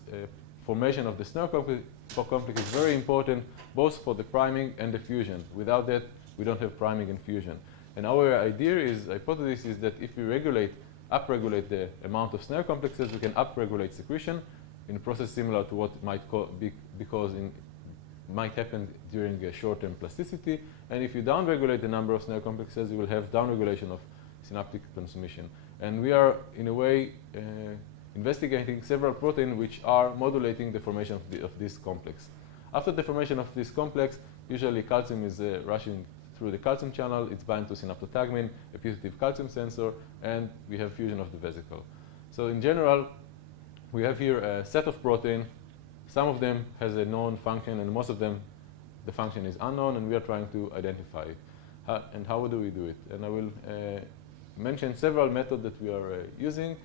formation of the snare complex is very important both for the priming and the fusion. Without that, we don't have priming and fusion. And our hypothesis is that if we upregulate the amount of snare complexes, we can upregulate secretion in a process similar to what might happen during short-term plasticity. And if you downregulate the number of snare complexes, you will have downregulation of synaptic transmission. And we are, in a way, investigating several proteins which are modulating the formation of this complex. After the formation of this complex, usually calcium is rushing through the calcium channel. It's bound to synaptotagmin, a putative calcium sensor, and we have fusion of the vesicle. So in general, we have here a set of proteins. Some of them has a known function, and most of them, the function is unknown, and we are trying to identify it. And how do we do it? And I will mention several methods that we are using.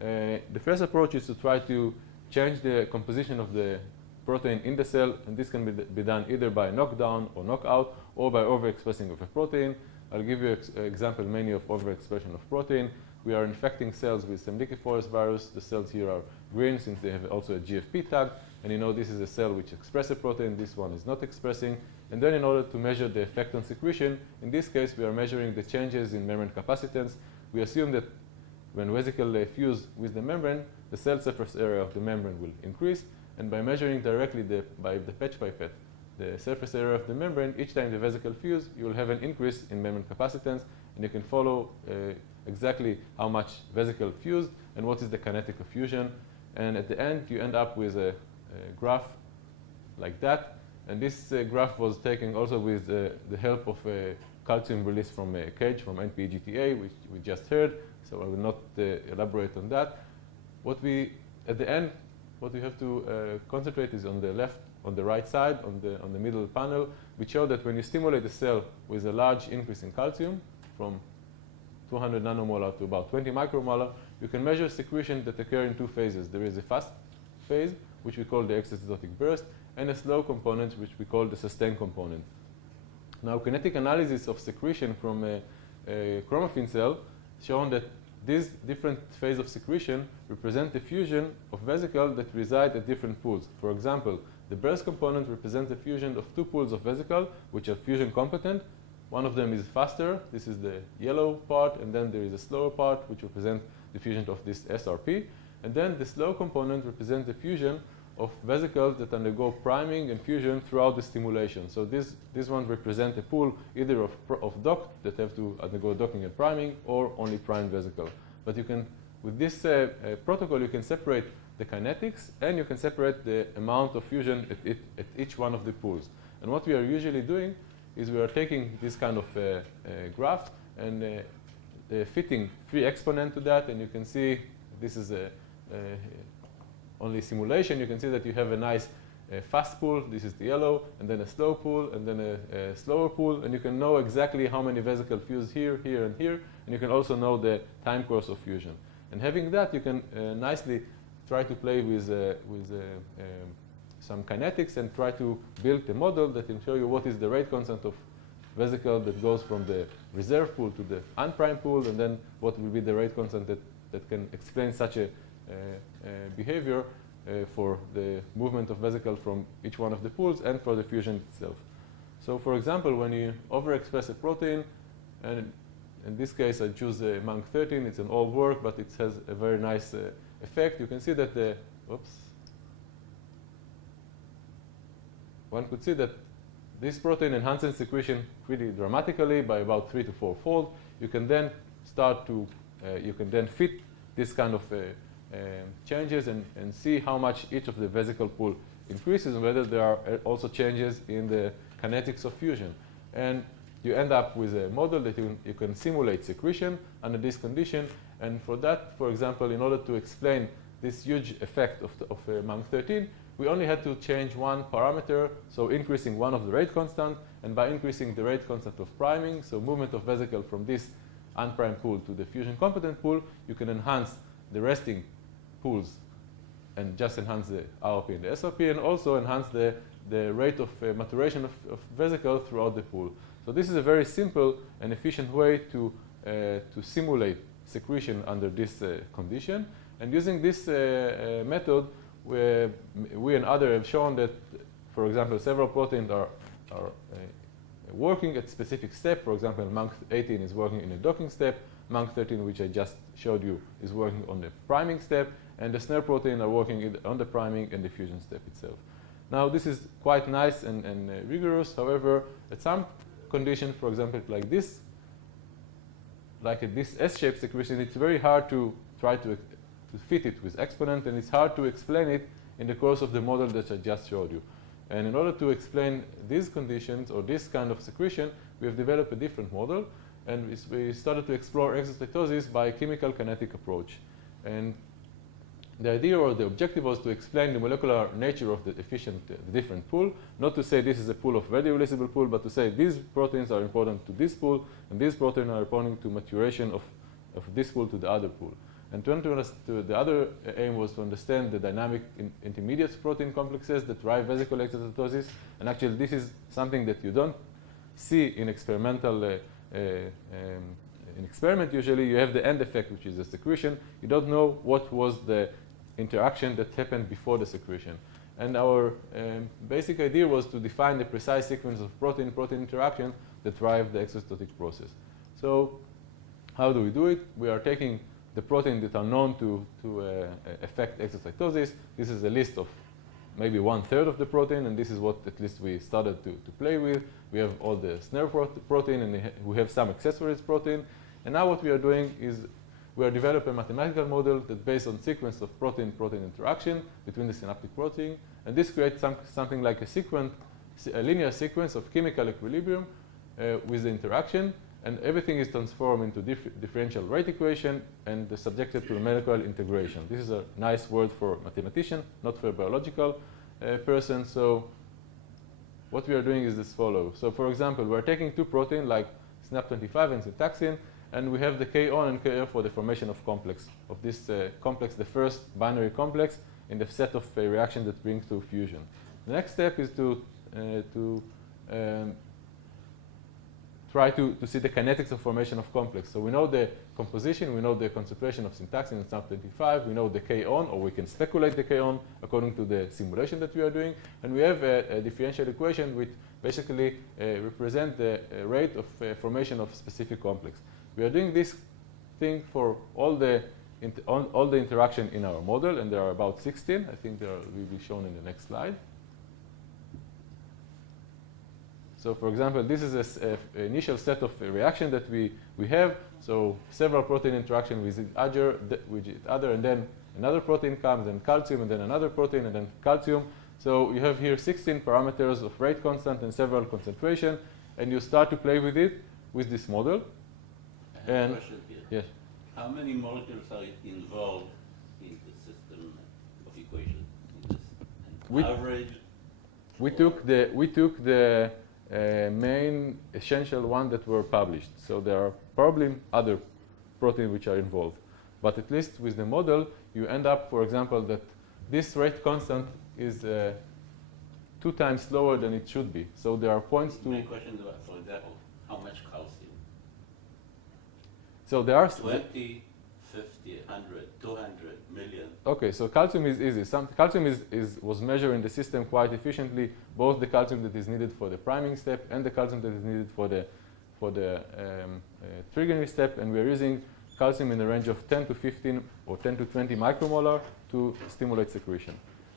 The first approach is to try to change the composition of the protein in the cell, and this can be done either by knockdown or knockout or by overexpressing of a protein. I'll give you an example mainly of overexpression of protein. We are infecting cells with semdichiforous virus. The cells here are green since they have also a GFP tag, and you know this is a cell which expresses a protein, this one is not expressing. And then in order to measure the effect on secretion, in this case we are measuring the changes in membrane capacitance. We assume that when vesicles fuse with the membrane, the cell surface area of the membrane will increase, and by measuring directly by the patch pipette the surface area of the membrane, each time the vesicle fuse, you will have an increase in membrane capacitance, and you can follow exactly how much vesicle fused and what is the kinetic of fusion. And at the end, you end up with a graph like that. And this graph was taken also with the help of calcium release from a cage from NPEGTA, which we just heard. So I will not elaborate on that. At the end, what we have to concentrate is on the left, on the right side, on the middle panel. We show that when you stimulate the cell with a large increase in calcium, from 200 nanomolar to about 20 micromolar, you can measure secretion that occur in 2 phases. There is a fast phase, which we call the exocytotic burst, and a slow component, which we call the sustained component. Now, kinetic analysis of secretion from a chromaffin cell shown that these different phases of secretion represent the fusion of vesicles that reside at different pools. For example, the burst component represents the fusion of 2 pools of vesicle, which are fusion competent. One of them is faster. This is the yellow part, and then there is a slower part, which represents the fusion of this SRP. And then the slow component represents the fusion of vesicles that undergo priming and fusion throughout the stimulation. So these ones represent a pool either of docked that have to undergo docking and priming, or only primed vesicle. But you can, with this protocol, you can separate the kinetics, and you can separate the amount of fusion at each one of the pools. And what we are usually doing is we are taking this kind of graph and fitting 3 exponents to that, and you can see this is only simulation. You can see that you have a nice fast pool. This is the yellow, and then a slow pool, and then a slower pool, and you can know exactly how many vesicles fuse here, here, and here, and you can also know the time course of fusion. And having that, you can nicely try to play with some kinetics and try to build a model that can show you what is the rate constant of vesicle that goes from the reserve pool to the unprimed pool, and then what will be the rate constant that can explain such a behavior for the movement of vesicle from each one of the pools and for the fusion itself. So for example, when you overexpress a protein, and in this case I choose Minke 13, it's an old work, but it has a very nice effect. You can see that one could see that this protein enhances secretion pretty dramatically by about 3 to 4-fold. You can then start to, you can then fit this kind of changes and see how much each of the vesicle pool increases and whether there are also changes in the kinetics of fusion. And you end up with a model that you can simulate secretion under this condition. And for that, for example, in order to explain this huge effect of Minke 13, we only had to change one parameter, so increasing one of the rate constant, and by increasing the rate constant of priming, so movement of vesicle from this unprimed pool to the fusion competent pool, you can enhance the resting pools and just enhance the RP and the SRP, and also enhance the rate of maturation of vesicle throughout the pool. So this is a very simple and efficient way to simulate secretion under this condition. And using this method, we and others have shown that, for example, several proteins are working at specific step. For example, Minke 18 is working in a docking step. Minke 13, which I just showed you, is working on the priming step. And the snare protein are working on the priming and diffusion step itself. Now, this is quite nice and rigorous. However, at some condition, for example, like this, like this S-shaped secretion, it's very hard to try to fit it with exponent, and it's hard to explain it in the course of the model that I just showed you. And in order to explain these conditions or this kind of secretion, we have developed a different model, and we started to explore exocytosis by a chemical kinetic approach. And the idea or the objective was to explain the molecular nature of the different pool, not to say this is a pool of readily releasable pool, but to say these proteins are important to this pool, and these proteins are important to maturation of this pool to the other pool. And the other aim was to understand the dynamic intermediate protein complexes that drive vesicle exocytosis. And actually, this is something that you don't see in experimental in experiment. Usually, you have the end effect, which is the secretion. You don't know what was the interaction that happened before the secretion. And our basic idea was to define the precise sequence of protein-protein interaction that drive the exocytotic process. So how do we do it? We are taking the proteins that are known to affect exocytosis. This is a list of maybe 1/3 of the protein, and this is what at least we started to play with. We have all the snare protein, and we have some accessories protein. And now what we are doing is we are developing a mathematical model that's based on sequence of protein-protein interaction between the synaptic protein. And this creates something like a linear sequence of chemical equilibrium with the interaction. And everything is transformed into differential rate equation and subjected to numerical integration. This is a nice word for mathematician, not for a biological person. So what we are doing is as follows. So for example, we're taking two proteins like SNAP25 and syntaxin, and we have the K-on and K-off for the formation of complex, of this complex, the first binary complex in the set of reactions that brings to fusion. The next step is to try to see the kinetics of formation of complex. So we know the composition, we know the concentration of syntaxin in SNAP25, we know the K-on, or we can speculate the K-on according to the simulation that we are doing. And we have a differential equation which basically represents the rate of formation of specific complex. We are doing this thing for all the interaction in our model, and there are about 16. I think they will be shown in the next slide. So for example, this is an initial set of reaction that we have. So several protein interaction with each other, and then another protein comes, then calcium, and then another protein, and then calcium. So you have here 16 parameters of rate constant and several concentration, and you start to play with it with this model. I have a question here. Yes. How many molecules are involved in the system of equation? Average? We took the main essential one that were published. So there are probably other proteins which are involved. But at least with the model, you end up, for example, that this rate constant is 2 times lower than it should be. So there are points to... My question is about, for example, how much calcium? So there are... 20, 50, 100, 200, million. Okay, so calcium is easy. Calcium was measured in the system quite efficiently, both the calcium that is needed for the priming step and the calcium that is needed for the triggering step, and we are using calcium in the range of 10 to 15 or 10 to 20 micromolar to stimulate secretion.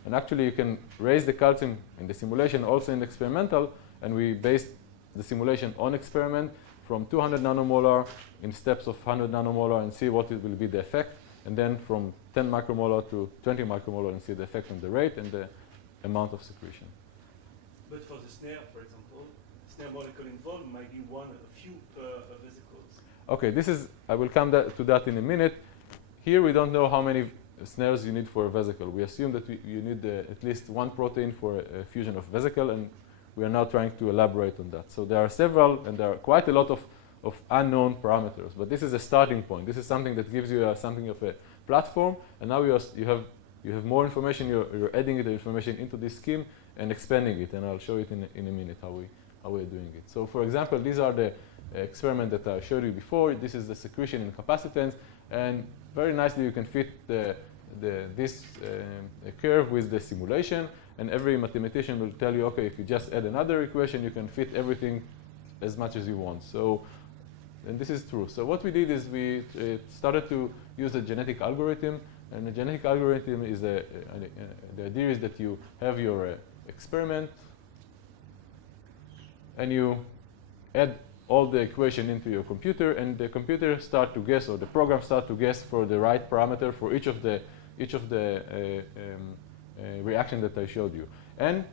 And actually, you can raise the calcium in the simulation, also in the experimental, and we based the simulation on experiment from 200 nanomolar in steps of 100 nanomolar and see what it will be the effect, and then from 10 micromolar to 20 micromolar and see the effect on the rate and the amount of secretion. But for the snare, for example, snare molecule involved might be a few per vesicles. Okay, I will come to that in a minute. Here we don't know how many snares you need for a vesicle. We assume that you need at least one protein for a fusion of vesicle, and we are now trying to elaborate on that. So there are several, and there are quite a lot of unknown parameters, but this is a starting point. This is something that gives you something of a platform, and now you have more information. You're adding the information into this scheme and expanding it, and I'll show it in a minute how we're doing it. So for example, these are the experiment that I showed you before. This is the secretion in capacitance, and very nicely you can fit this curve with the simulation, and every mathematician will tell you, okay, if you just add another equation, you can fit everything as much as you want. So, and this is true. So what we did is we started to use a genetic algorithm, and the genetic algorithm is the idea is that you have your experiment, and you add all the equation into your computer, and the computer start to guess, or the program start to guess for the right parameter for each of the reaction that I showed you, and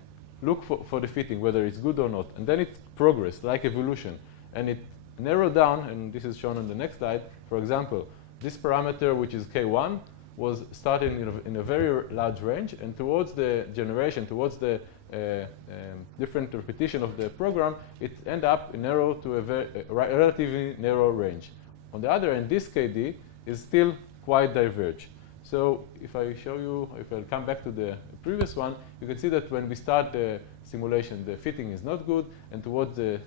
look for the fitting, whether it's good or not. And then it progressed like evolution, and it narrowed down, and this is shown on the next slide. For example, this parameter, which is K1, was starting in a very large range, and towards the generation, towards the different repetition of the program, it ended up narrow to a relatively narrow range. On the other end, this KD is still quite diverged. So if I show you, if I come back to the previous one, you can see that when we start the simulation, the fitting is not good, and towards the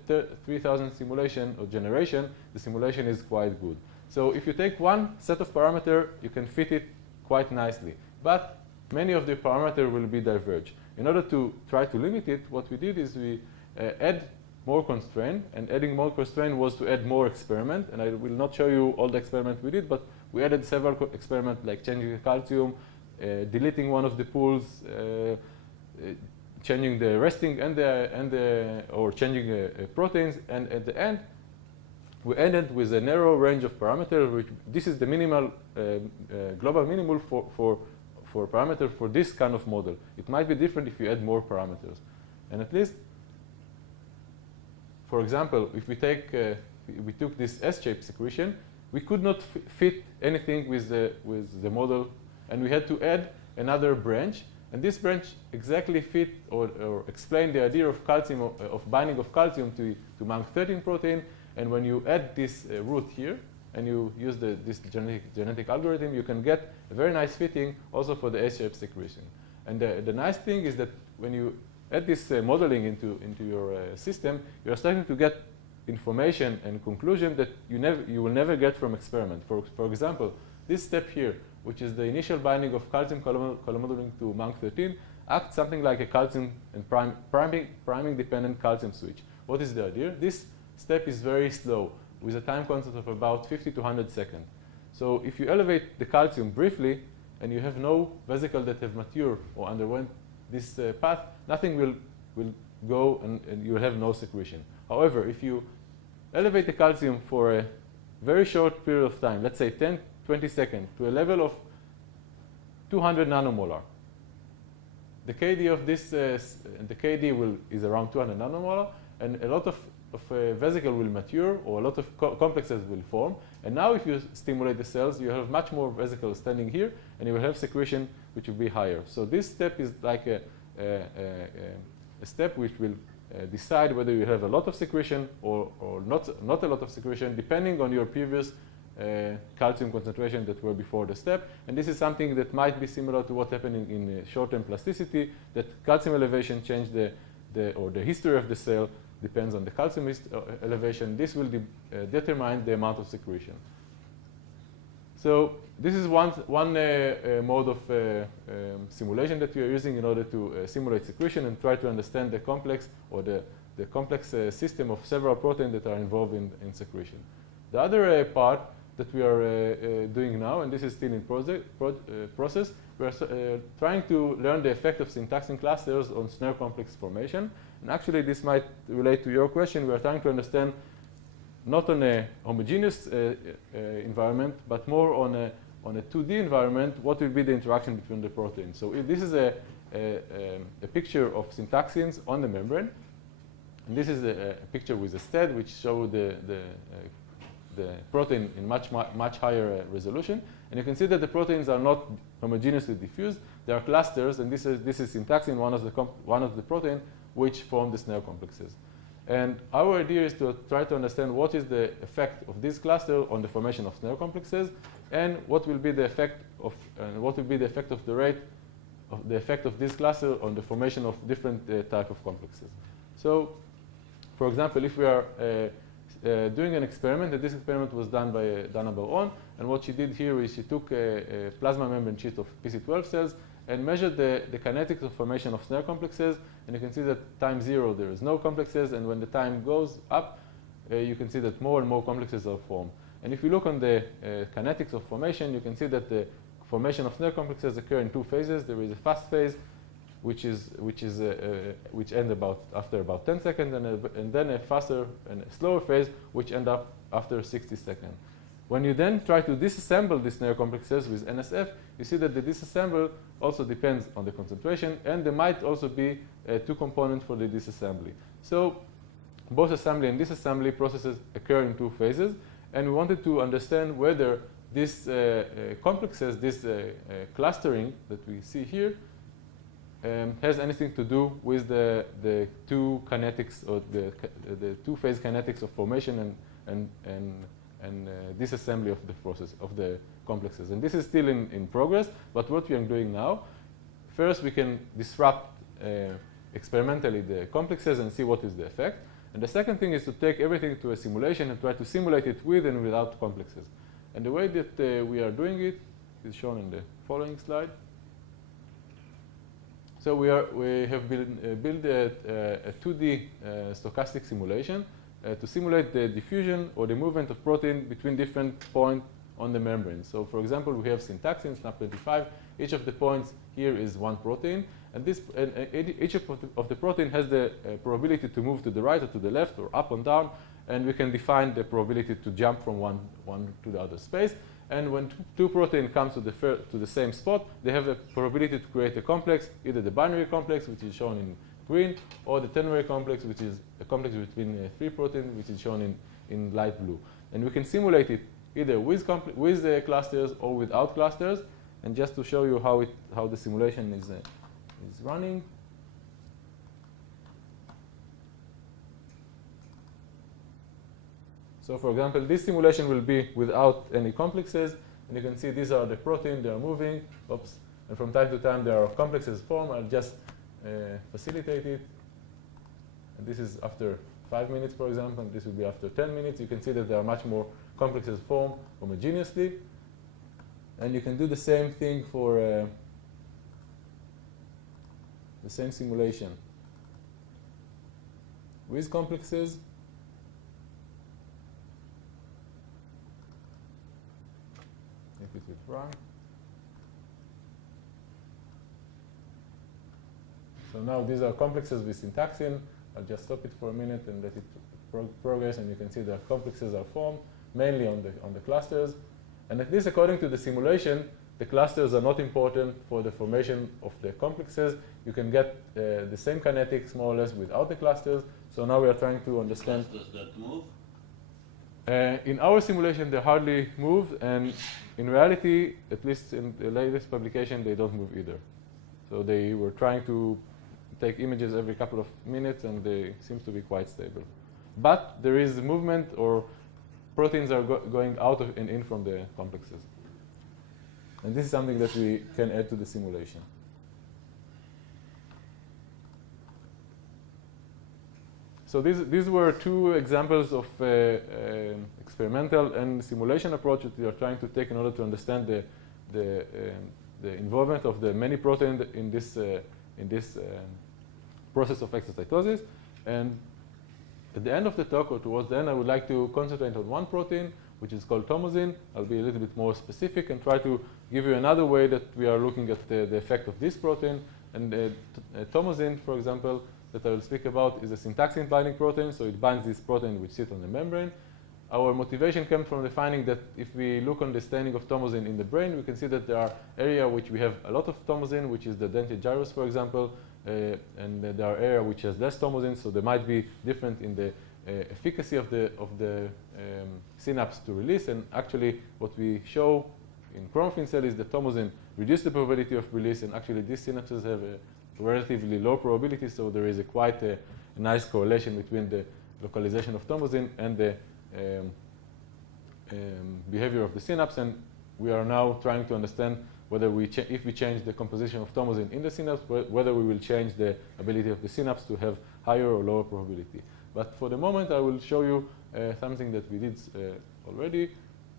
3000 simulation or generation, the simulation is quite good. So if you take one set of parameter, you can fit it quite nicely. But many of the parameters will be diverged. In order to try to limit it, what we did is we add more constraint, and adding more constraint was to add more experiment. And I will not show you all the experiment we did, but we added several experiments like changing the calcium, deleting one of the pools, changing the resting or changing proteins, and at the end we ended with a narrow range of parameters. Which this is the minimal global minimal for parameter for this kind of model. It might be different if you add more parameters, and at least, for example, if we took this S-shaped secretion, we could not fit anything with the model, and we had to add another branch, and this branch exactly fit or explain the idea of calcium, of binding of calcium to Minke 13 protein. And when you add this root here and you use this genetic algorithm, you can get a very nice fitting also for the S-shaped secretion. And the nice thing is that when you add this modeling into your system, you are starting to get information and conclusion that you will never get from experiment. For example, this step here, which is the initial binding of calcium column to Minke 13, acts something like a calcium and priming dependent calcium switch. What is the idea? This step is very slow, with a time constant of about 50 to 100 seconds. So if you elevate the calcium briefly, and you have no vesicle that have matured or underwent this path, nothing will go, and you will have no secretion. However, if you elevate the calcium for a very short period of time, let's say 10, 20 seconds, to a level of 200 nanomolar, the KD of this, the KD is around 200 nanomolar, and a lot of vesicle will mature, or a lot of complexes will form. And now if you stimulate the cells, you have much more vesicles standing here, and you will have secretion which will be higher. So this step is like a step which will decide whether you have a lot of secretion or not a lot of secretion, depending on your previous calcium concentration that were before the step. And this is something that might be similar to what happened in short-term plasticity, that calcium elevation changed the history of the cell depends on the calcium elevation. This will determine the amount of secretion. So this is one mode of simulation that we are using in order to simulate secretion and try to understand the complex or the complex system of several proteins that are involved in secretion. The other part that we are doing now, and this is still in process. We are trying to learn the effect of syntaxing clusters on snare complex formation. And actually, this might relate to your question. We are trying to understand not on a homogeneous environment, but more on a 2D environment, what will be the interaction between the proteins. So this is a picture of syntaxins on the membrane. And this is a picture with a STED, which show the protein in much higher resolution. And you can see that the proteins are not homogeneously diffused. They are clusters, and this is syntaxin, one of the protein which form the snare complexes. And our idea is to try to understand what is the effect of this cluster on the formation of snare complexes, and what will be the effect of the rate of the effect of this cluster on the formation of different type of complexes. So, for example, if we are doing an experiment, and this experiment was done by Dana Bar-On, and what she did here is she took a plasma membrane sheet of PC12 cells and measured the kinetics of formation of snare complexes, and you can see that time 0 there is no complexes, and when the time goes up, you can see that more and more complexes are formed. And if you look on the kinetics of formation, you can see that the formation of snare complexes occur in two phases. There is a fast phase, which ends after about 10 seconds, and then a faster and a slower phase, which end up after 60 seconds. When you then try to disassemble these snare complexes with NSF, you see that the disassemble also depends on the concentration, and there might also be two components for the disassembly. So both assembly and disassembly processes occur in two phases, and we wanted to understand whether these complexes, this clustering that we see here, has anything to do with the two kinetics, or the two-phase kinetics of formation and disassembly of the process of the complexes. And this is still in progress, but what we are doing now, first we can disrupt experimentally the complexes and see what is the effect. And the second thing is to take everything to a simulation and try to simulate it with and without complexes. And the way that we are doing it is shown in the following slide. So we have built a 2D stochastic simulation to simulate the diffusion or the movement of protein between different points on the membrane. So for example, we have syntaxin, SNAP25. Each of the points here is one protein. And each of the protein has the probability to move to the right or to the left or up and down. And we can define the probability to jump from one to the other space. And when two proteins come to the same spot, they have a probability to create a complex, either the binary complex, which is shown in green, or the ternary complex, which is a complex between three proteins, which is shown in light blue. And we can simulate it either with clusters or without clusters. And just to show you how the simulation is running. So for example, this simulation will be without any complexes. And you can see these are the proteins, they are moving. Oops. And from time to time, there are complexes formed. I'll just facilitate it. And this is after 5 minutes, for example. And this will be after 10 minutes. You can see that there are much more complexes formed homogeneously. And you can do the same thing for the same simulation with complexes. If it will run. So now these are complexes with syntaxin. I'll just stop it for a minute and let it progress, and you can see that complexes are formed mainly on the clusters. And at least according to the simulation, the clusters are not important for the formation of the complexes. You can get the same kinetics more or less without the clusters. So now we are trying to understand. Clusters that move? In our simulation, they hardly move, and in reality, at least in the latest publication, they don't move either. So they were trying to take images every couple of minutes, and they seem to be quite stable. But there is movement, or proteins are going out of and in from the complexes. And this is something that we can add to the simulation. So these were two examples of experimental and simulation approach that we are trying to take in order to understand the involvement of the many proteins in this process of exocytosis. And at the end of the talk, or towards the end, I would like to concentrate on one protein, which is called tomosin. I'll be a little bit more specific and try to give you another way that we are looking at the effect of this protein. And tomosin, for example, that I will speak about is a syntaxin binding protein, so it binds this protein which sits on the membrane. Our motivation came from the finding that if we look on the staining of tomosin in the brain, we can see that there are areas which we have a lot of tomosin, which is the dentate gyrus, for example, and there are areas which has less tomosin, so there might be different in the efficacy of the synapse to release. And actually, what we show in chromaffin cell is that tomosin reduce the probability of release, and actually these synapses have a relatively low probability, so there is quite a nice correlation between the localization of tomosin and the behavior of the synapse. And we are now trying to understand whether if we change the composition of tomosin in the synapse, whether we will change the ability of the synapse to have higher or lower probability. But for the moment, I will show you something that we did already.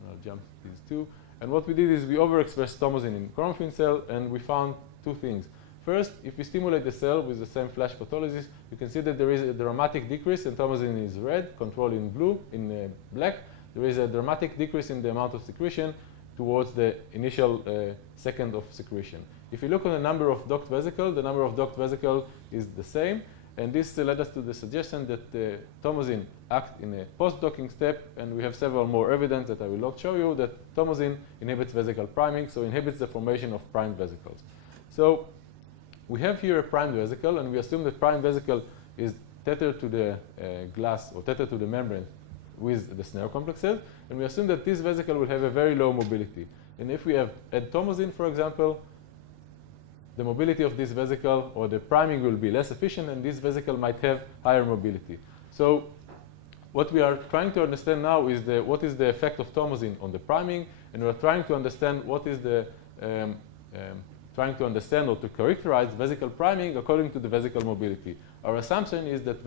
I'll jump these two. And what we did is we overexpressed tomosin in chromaffin cell, and we found two things. First, if we stimulate the cell with the same flash photolysis, you can see that there is a dramatic decrease, and tomosin is red, control in blue, in black. There is a dramatic decrease in the amount of secretion towards the initial second of secretion. If you look on the number of docked vesicles, the number of docked vesicles is the same. And this led us to the suggestion that tomosin acts in a post-docking step, and we have several more evidence that I will not show you, that tomosin inhibits vesicle priming, so inhibits the formation of primed vesicles. So we have here a primed vesicle, and we assume that primed vesicle is tethered to the glass or tethered to the membrane with the snare complexes, and we assume that this vesicle will have a very low mobility. And if we add tomosin, for example, the mobility of this vesicle or the priming will be less efficient, and this vesicle might have higher mobility. So what we are trying to understand now is what is the effect of tomosin on the priming, and we're trying to understand what is the trying to understand or to characterize vesicle priming according to the vesicle mobility. Our assumption is that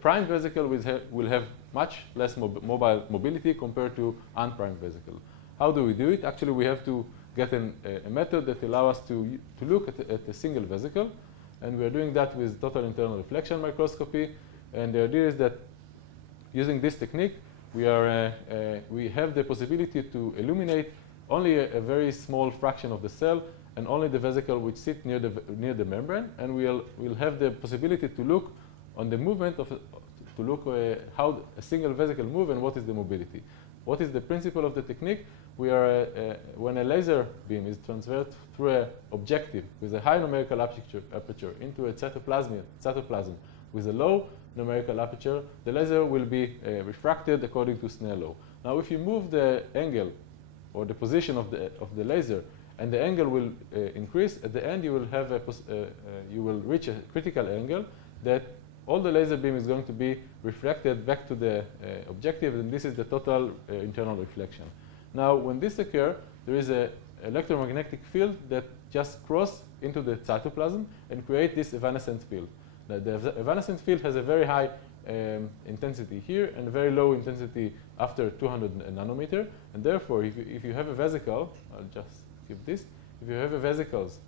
primed vesicle will have much less mobile mobility compared to unprimed vesicle. How do we do it? Actually, we have to get a method that allows us to look at a single vesicle, and we are doing that with total internal reflection microscopy. And the idea is that using this technique, we have the possibility to illuminate only a very small fraction of the cell and only the vesicle which sit near the membrane, and we'll have the possibility to look on the movement how a single vesicle moves and what is the mobility. What is the principle of the technique? When a laser beam is transferred through an objective with a high numerical aperture into a cytoplasm with a low numerical aperture, the laser will be refracted according to Snell law. Now, if you move the angle or the position of the laser, and the angle will increase, at the end you will reach a critical angle that all the laser beam is going to be reflected back to the objective, and this is the total internal reflection. Now, when this occurs, there is an electromagnetic field that just crosses into the cytoplasm and creates this evanescent field. Now, the evanescent field has a very high intensity here and a very low intensity after 200 nanometer, and therefore, if you have a vesicle, I'll just give this. If you have a vesicles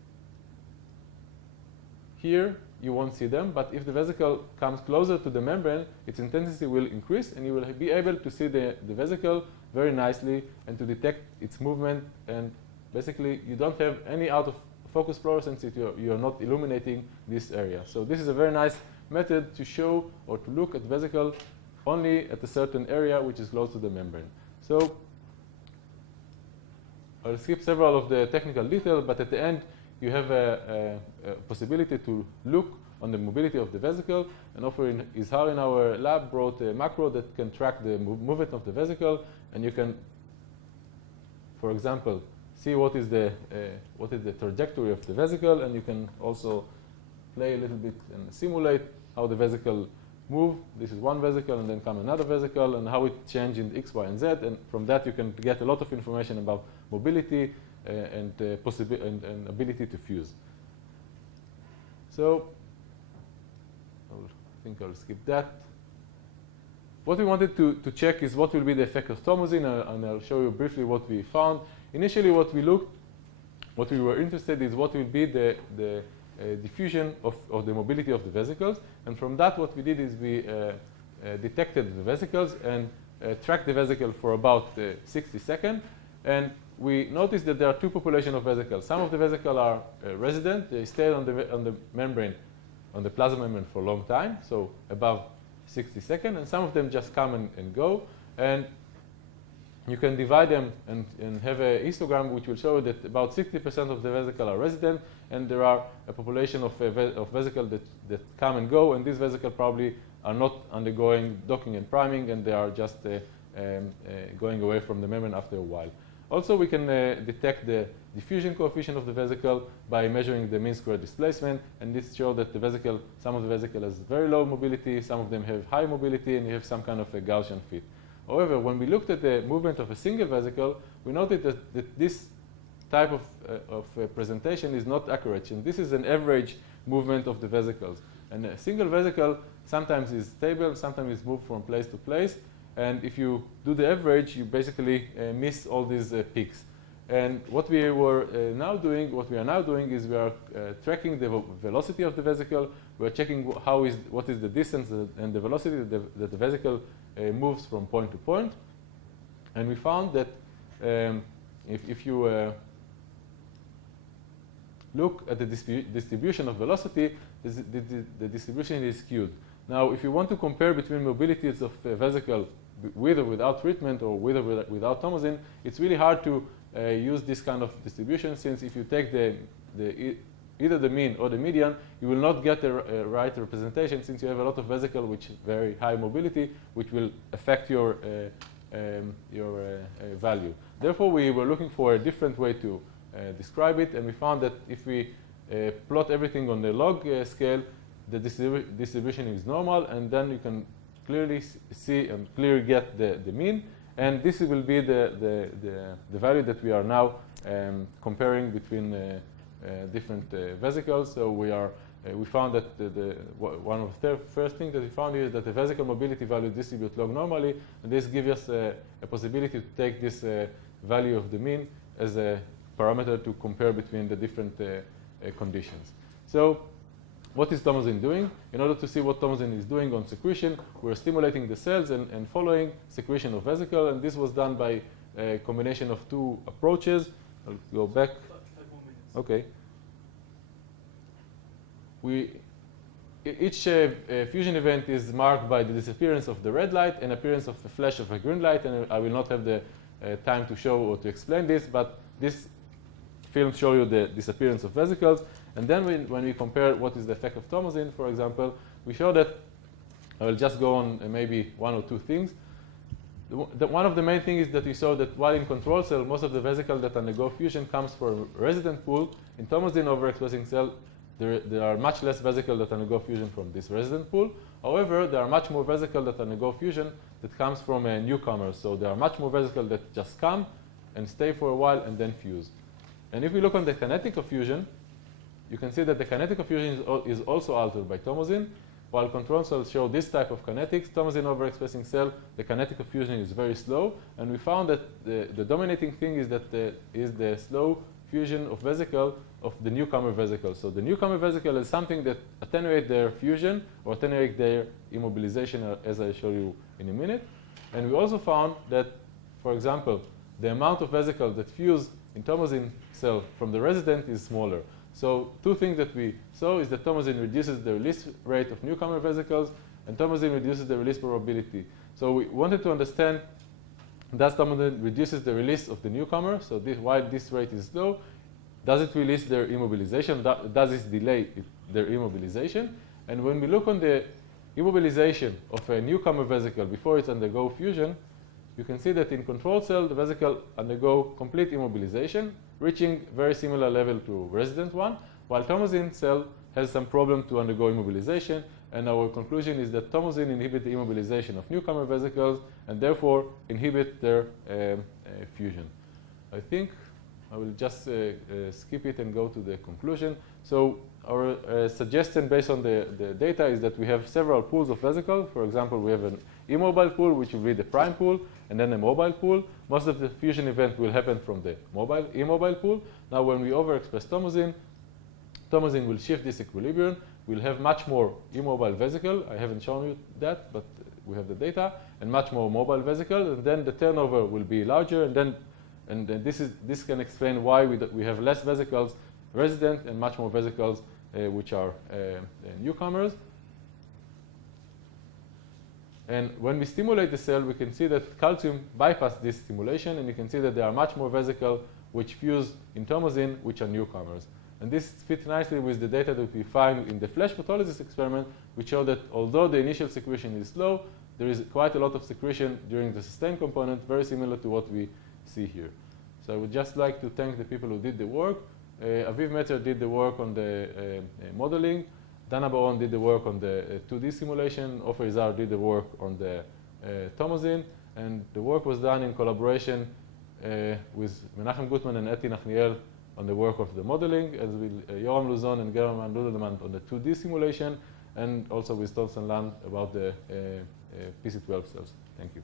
here, you won't see them, but if the vesicle comes closer to the membrane, its intensity will increase, and you will be able to see the vesicle very nicely and to detect its movement. And basically, you don't have any out of focus fluorescence if you are not illuminating this area. So this is a very nice method to show or to look at vesicle only at a certain area which is close to the membrane. So I'll skip several of the technical details, but at the end, you have a possibility to look on the mobility of the vesicle. And Izhar in our lab brought a macro that can track the movement of the vesicle, and you can, for example, see what is the trajectory of the vesicle, and you can also play a little bit and simulate how the vesicle move. This is one vesicle, and then come another vesicle, and how it changes in X, Y, and Z. And from that, you can get a lot of information about mobility and ability to fuse. So I think I'll skip that. What we wanted to check is what will be the effect of tomosin, and I'll show you briefly what we found. Initially, what we were interested in is what will be the diffusion of the mobility of the vesicles. And from that, what we did is we detected the vesicles, and track the vesicle for about 60 seconds. And we noticed that there are two populations of vesicles. Some of the vesicles are resident. They stay on the membrane, on the plasma membrane for a long time, so above 60 seconds. And some of them just come and go. And you can divide them and have a histogram which will show that about 60% of the vesicles are resident, and there are a population of vesicles that come and go, and these vesicles probably are not undergoing docking and priming, and they are just going away from the membrane after a while. Also, we can detect the diffusion coefficient of the vesicle by measuring the mean square displacement, and this shows that the vesicle, some of the vesicles has very low mobility, some of them have high mobility, and you have some kind of a Gaussian fit. However, when we looked at the movement of a single vesicle, we noted that this type of presentation is not accurate, and this is an average movement of the vesicles. And a single vesicle sometimes is stable, sometimes is moved from place to place, and if you do the average, you basically miss all these peaks. And what we are now doing is we are tracking the velocity of the vesicle. We are checking what is the distance and the velocity that the vesicle moves from point to point. And we found that if you look at the distribution of velocity, the distribution is skewed. Now, if you want to compare between mobilities of a vesicle with or without treatment, or with or without tomosine, it's really hard to use this kind of distribution, since if you take either the mean or the median, you will not get a right representation, since you have a lot of vesicles which very high mobility, which will affect your value. Therefore, we were looking for a different way to describe it, and we found that if we plot everything on the log scale, the distribution is normal, and then you can clearly see and clearly get the mean. And this will be the value that we are now comparing between different vesicles. So we found that one of the first things that we found here is that the vesicle mobility value distribute log normally, and this gives us a possibility to take this value of the mean as a parameter to compare between the different conditions. So what is tomosine doing? In order to see what tomosine is doing on secretion, we're stimulating the cells and following secretion of vesicle, and this was done by a combination of two approaches. I'll go back. 5 more minutes. Okay. Each fusion event is marked by the disappearance of the red light and appearance of a flash of a green light, and I will not have the time to show or to explain this, but this film shows you the disappearance of vesicles. And then when we compare what is the effect of tomosine, for example, we show that, I will just go on maybe one or two things. One of the main things is that we saw that while in control cell, most of the vesicles that undergo fusion comes from a resident pool. In tomosine overexpressing cell, there are much less vesicles that undergo fusion from this resident pool. However, there are much more vesicles that undergo fusion that comes from a newcomer. So there are much more vesicles that just come and stay for a while and then fuse. And if we look on the kinetic of fusion, you can see that the kinetic of fusion is also altered by tomosine. While control cells show this type of kinetics, tomosine overexpressing cell, the kinetic of fusion is very slow. And we found that the dominating thing is that is the slow fusion of vesicle of the newcomer vesicle. So the newcomer vesicle is something that attenuates their fusion or attenuates their immobilization, as I show you in a minute. And we also found that, for example, the amount of vesicles that fuse in tomosine cell from the resident is smaller. So two things that we saw is that tomosine reduces the release rate of newcomer vesicles, and tomosine reduces the release probability. So we wanted to understand, does tomosine reduces the release of the newcomer? So while this rate is low, does it release their immobilization? Does it delay their immobilization? And when we look on the immobilization of a newcomer vesicle before it undergo fusion, you can see that in control cell, the vesicle undergo complete immobilization, reaching very similar level to resident one, while tomosine cell has some problem to undergo immobilization, and our conclusion is that tomosine inhibit the immobilization of newcomer vesicles and therefore inhibit their fusion. I think I will just skip it and go to the conclusion. So our suggestion based on the data is that we have several pools of vesicles. For example, we have an immobile pool, which will be the prime pool, and then a mobile pool. Most of the fusion event will happen from the immobile pool. Now, when we overexpress tomosine, tomosine will shift this equilibrium. We'll have much more immobile vesicle. I haven't shown you that, but we have the data, and much more mobile vesicles, and then the turnover will be larger, and then this can explain why we have less vesicles resident and much more vesicles which are newcomers. And when we stimulate the cell, we can see that calcium bypasses this stimulation, and you can see that there are much more vesicles which fuse in tyrmosin, which are newcomers. And this fits nicely with the data that we find in the flash photolysis experiment, which show that although the initial secretion is slow, there is quite a lot of secretion during the sustained component, very similar to what we see here. So I would just like to thank the people who did the work. Aviv Metzer did the work on the modeling. Dana Baron did the work on the 2D simulation. Ofer Izar did the work on the tyrmosin. And the work was done in collaboration with Menachem Gutman and Eti Nachniel on the work of the modeling, as will Yoram Luzon and German Ludelman on the 2D simulation, and also with Thomson Land about the PC12 cells. Thank you.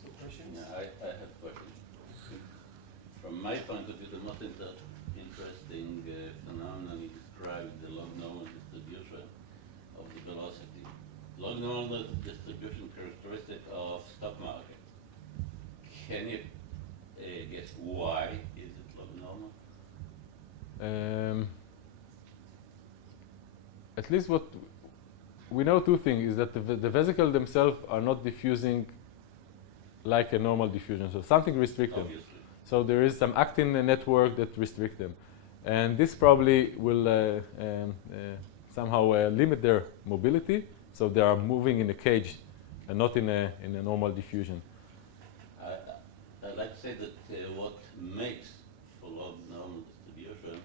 So questions? Yeah, I have a question. From my point of view, the most interesting phenomenon you described, the log normal distribution of the velocity. Log normal distribution characteristic of stock market. Can you guess why is it log normal? At least what we know, two things is that the vesicles themselves are not diffusing like a normal diffusion, so something restricts them. Obviously. So there is some actin network that restricts them, and this probably will somehow limit their mobility, so they are moving in a cage and not in a normal diffusion. I'd like to say that what makes for log normal distribution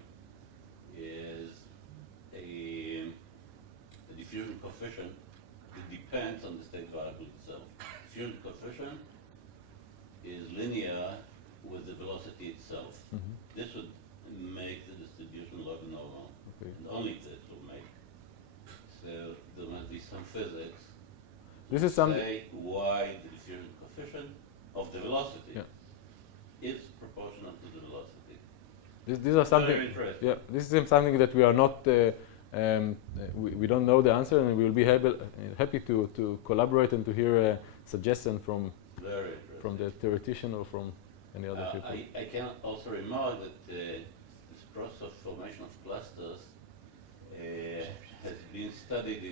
is a diffusion coefficient that depends on the state variable itself. Diffusion coefficient is linear with the velocity itself. Mm-hmm. This would make the distribution log normal, Okay. and only this will make. So there must be some physics This is some. say why the diffusion coefficient of the velocity Yeah. is proportional to the velocity. These are something. Very interesting. Yeah, this is something that we are not. We don't know the answer, and we will be happy to collaborate and to hear a suggestion from Very interesting. the theoretician or from any other people. I can also remark that this process of formation of clusters has been studied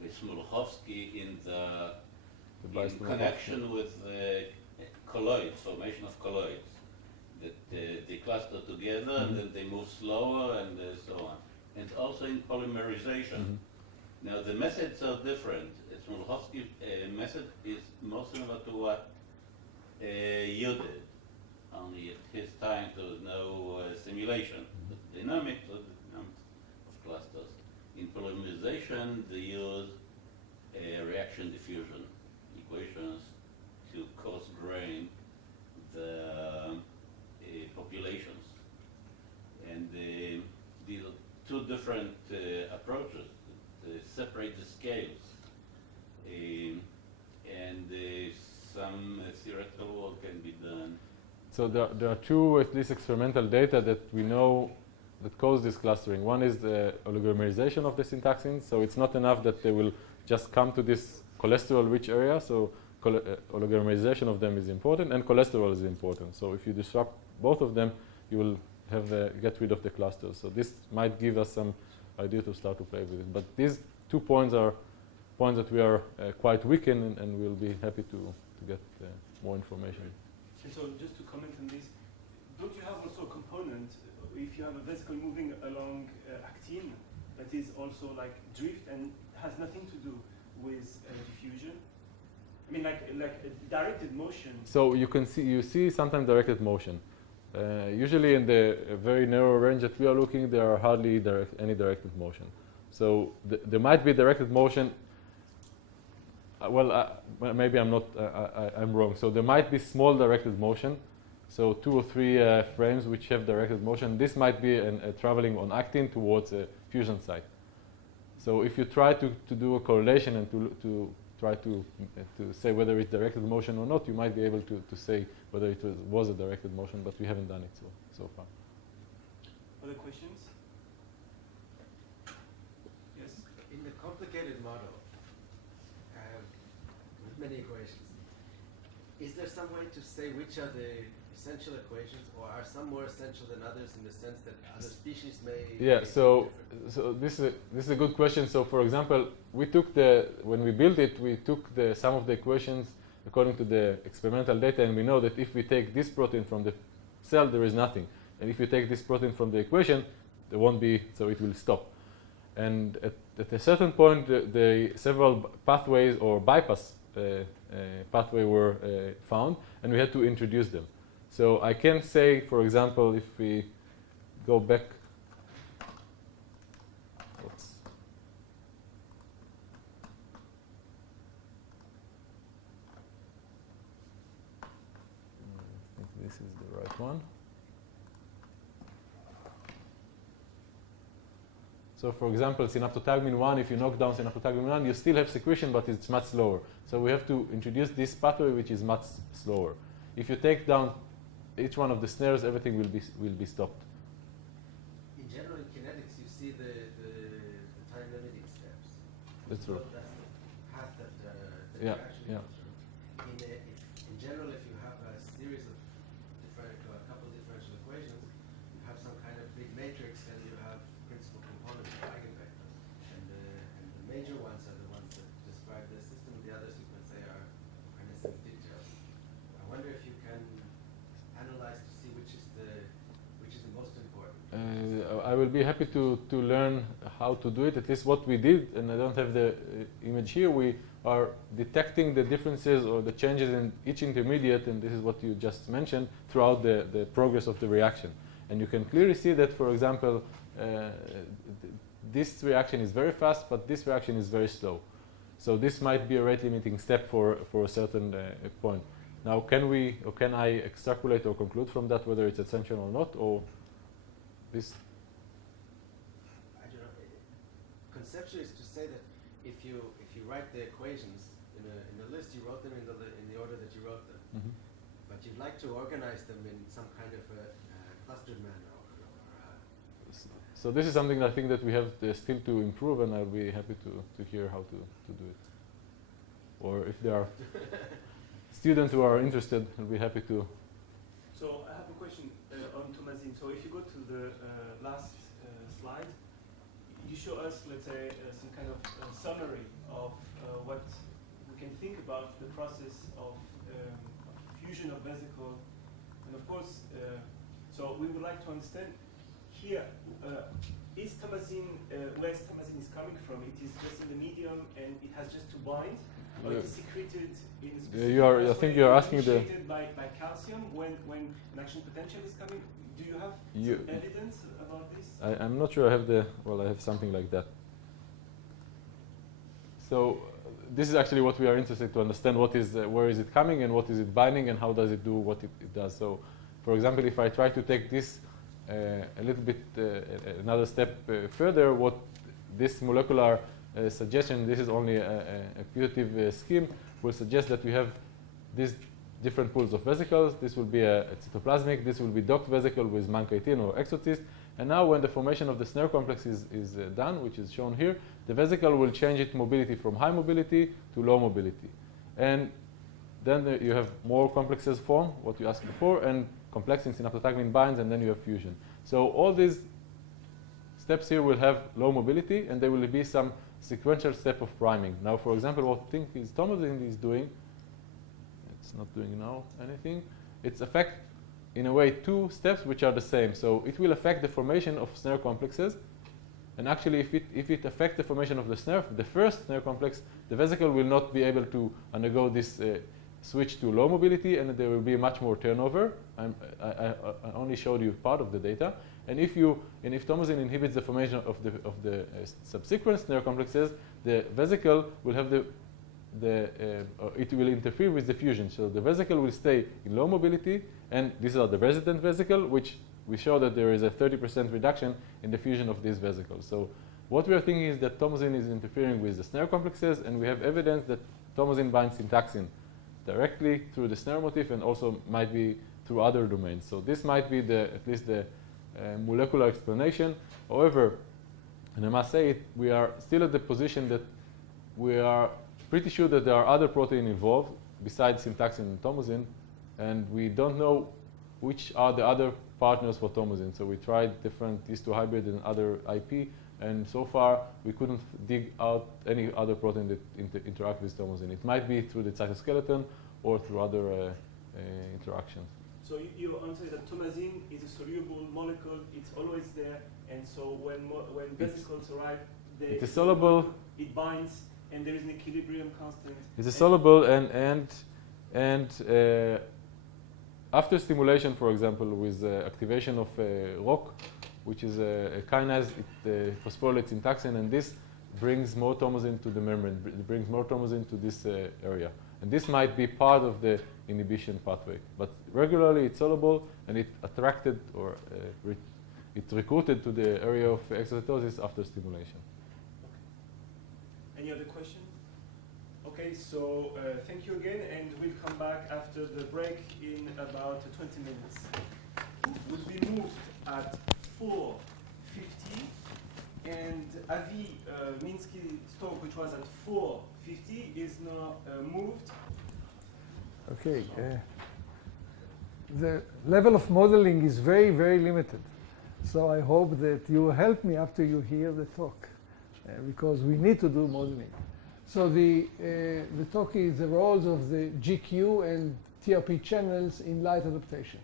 by Smoluchowski in connection with colloids, formation of colloids, that they cluster together and then they move slower and so on, and also in polymerization. Now the methods are different. Smoluchowski's method is more similar to what you did, only at his time there was no simulation. The dynamics of clusters. In polymerization, they use reaction diffusion equations to coarse-grain the populations. And these are two different approaches that separate the scales. And some theoretical work can be done. So there are two, at least experimental data that we know that cause this clustering. One is the oligomerization of the syntaxins. So it's not enough that they will just come to this cholesterol-rich area. So oligomerization of them is important, and cholesterol is important. So if you disrupt both of them, you will have get rid of the clusters. So this might give us some idea to start to play with it. But these 2 points are points that we are quite weak in, and we'll be happy to get more information. And so just to comment on this, don't you have also a component, if you have a vesicle moving along actin, that is also like drift and has nothing to do with diffusion? I mean, like a directed motion. So you see sometimes directed motion. Usually in the very narrow range that we are looking, there are hardly any directed motion. So there might be directed motion. Maybe I'm not. I'm wrong. So there might be small directed motion. So 2 or 3 frames which have directed motion. This might be traveling on actin towards a fusion site. So if you try to do a correlation and to try to say whether it's directed motion or not, you might be able to say whether it was a directed motion, but we haven't done it so far. Other questions? complicated model with many equations. Is there some way to say which are the essential equations, or are some more essential than others in the sense that other species may? Yeah. may So this is a good question. So for example, when we built it, we took some of the equations according to the experimental data, and we know that if we take this protein from the cell, there is nothing, and if you take this protein from the equation, there won't be, so it will stop. And at a certain point, the several pathways or bypass pathway were found, and we had to introduce them. So I can say, for example, if we go back, I think this is the right one. So for example, synaptotagmin 1, if you knock down synaptotagmin 1, you still have secretion, but it's much slower. So we have to introduce this pathway, which is much slower. If you take down each one of the snares, everything will be stopped. In general, in kinetics, you see the time limiting steps. That's true. That's the path that Yeah, reaction yeah. goes through. In general, if you have a series of a couple differential equations, you have some kind of big matrix, and you have principal components, eigenvectors, and the major ones are the ones that describe the system. The others you can say are innocent details. I wonder if you can analyze to see which is the most important. I will be happy to learn how to do it, at least what we did, and I don't have the image here. We are detecting the differences or the changes in each intermediate, and this is what you just mentioned, throughout the progress of the reaction. And you can clearly see that, for example, this reaction is very fast, but this reaction is very slow. So this might be a rate limiting step for a certain point. Now, can I extrapolate or conclude from that whether it's essential or not, or this? I don't know. Conceptually, is to say that if you write the equations in a list, you wrote them in the order that you wrote them, Mm-hmm. but you'd like to organize them in some kind of a clustered manner. So this is something I think that we have still to improve, and I'll be happy to hear how to do it. Or if there are students who are interested, I'll be happy to. So I have a question on Thomasine. So if you go to the last slide, you show us, let's say, some kind of summary of what we can think about the process of fusion of vesicle. And of course, so we would like to understand here, is Thomasine, where Thomasine is coming from? It is just in the medium and it has just to bind? Or it is secreted in a specific I think you are asking the... by calcium when an action potential is coming? Do you have some evidence about this? I'm not sure I have I have something like that. So this is actually what we are interested to understand, what is, where is it coming and what is it binding and how does it do what it does. So for example, if I try to take this a little bit another step further, what this molecular suggestion, this is only a putative scheme, will suggest that we have these different pools of vesicles. This will be a cytoplasmic, this will be docked vesicle with Minke or exocyst. And now when the formation of the snare complex is done, which is shown here, the vesicle will change its mobility from high mobility to low mobility. And then you have more complexes form, what you asked before, and complexing synaptotagmin binds, and then you have fusion. So all these steps here will have low mobility, and there will be some sequential step of priming. Now, for example, what I think Thomasine is doing, it's not doing now anything, it's affect, in a way, two steps which are the same. So it will affect the formation of snare complexes, and actually if it affects the formation of the snare, the first snare complex, the vesicle will not be able to undergo this switch to low mobility, and there will be much more turnover. I only showed you part of the data. And if Thomasine inhibits the formation of the subsequent snare complexes, the vesicle will have it will interfere with the fusion. So the vesicle will stay in low mobility, and these are the resident vesicle, which we show that there is a 30% reduction in the fusion of these vesicles. So what we are thinking is that Thomasine is interfering with the snare complexes, and we have evidence that Thomasine binds syntaxin directly through the snare motif and also might be through other domains. So this might be at least the molecular explanation. However, and I must say we are still at the position that we are pretty sure that there are other proteins involved besides syntaxin and tomosin, and we don't know which are the other partners for tomosin. So we tried different these two hybrid and other IP, and so far we couldn't dig out any other protein that interact with tomosin. It might be through the cytoskeleton or through other interactions. So you answer that tomosin is a soluble molecule, it's always there, and so when vesicles arrive, it's a soluble, it binds, and there is an equilibrium constant. It's a soluble, and after stimulation, for example, with activation of ROC, which is a kinase, it phosphorylates syntaxin, and this brings more tomosin to the membrane, it brings more tomosin to this area. And this might be part of the inhibition pathway. But regularly it's soluble, and it attracted or it recruited to the area of exocytosis after stimulation. Okay. Any other questions? Okay, so thank you again, and we'll come back after the break in about 20 minutes. We'll be moved at 4:50, and Avi Minsky's talk, which was at 4:50, is now moved. Okay. The level of modeling is very, very limited. So I hope that you will help me after you hear the talk, because we need to do modeling. So the talk is the roles of the GQ and TRP channels in light adaptation.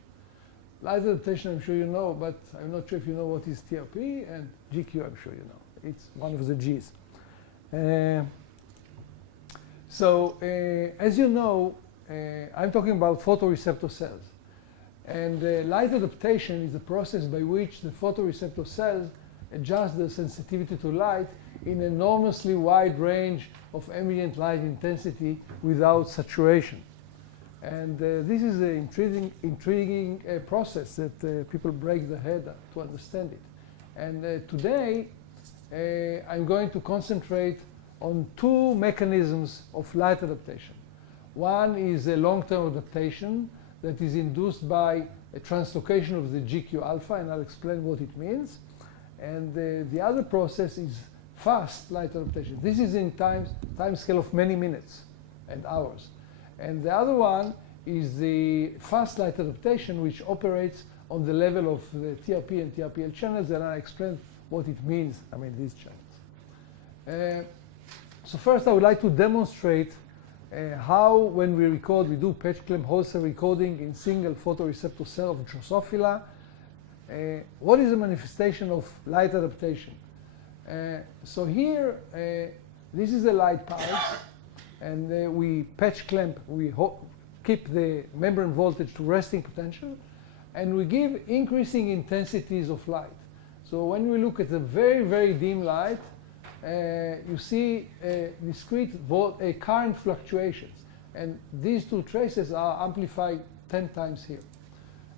Light adaptation, I'm sure you know, but I'm not sure if you know what is TRP, and GQ, I'm sure you know. It's one of the Gs. As you know, I'm talking about photoreceptor cells. And light adaptation is the process by which the photoreceptor cells adjust their sensitivity to light in an enormously wide range of ambient light intensity without saturation. And this is an intriguing process that people break their head to understand it. And today, I'm going to concentrate on two mechanisms of light adaptation. One is a long-term adaptation that is induced by a translocation of the GQ alpha, and I'll explain what it means. And the other process is fast light adaptation. This is in time scale of many minutes and hours. And the other one is the fast light adaptation, which operates on the level of the TRP and TRPL channels, and I'll explain what it means, these channels. So first, I would like to demonstrate how, when we record, we do patch clamp whole cell recording in single photoreceptor cell of Drosophila. What is the manifestation of light adaptation? So here, this is a light pulse, and we patch clamp, we keep the membrane voltage to resting potential, and we give increasing intensities of light. So when we look at the very, very dim light, you see discrete current fluctuations. And these two traces are amplified 10 times here.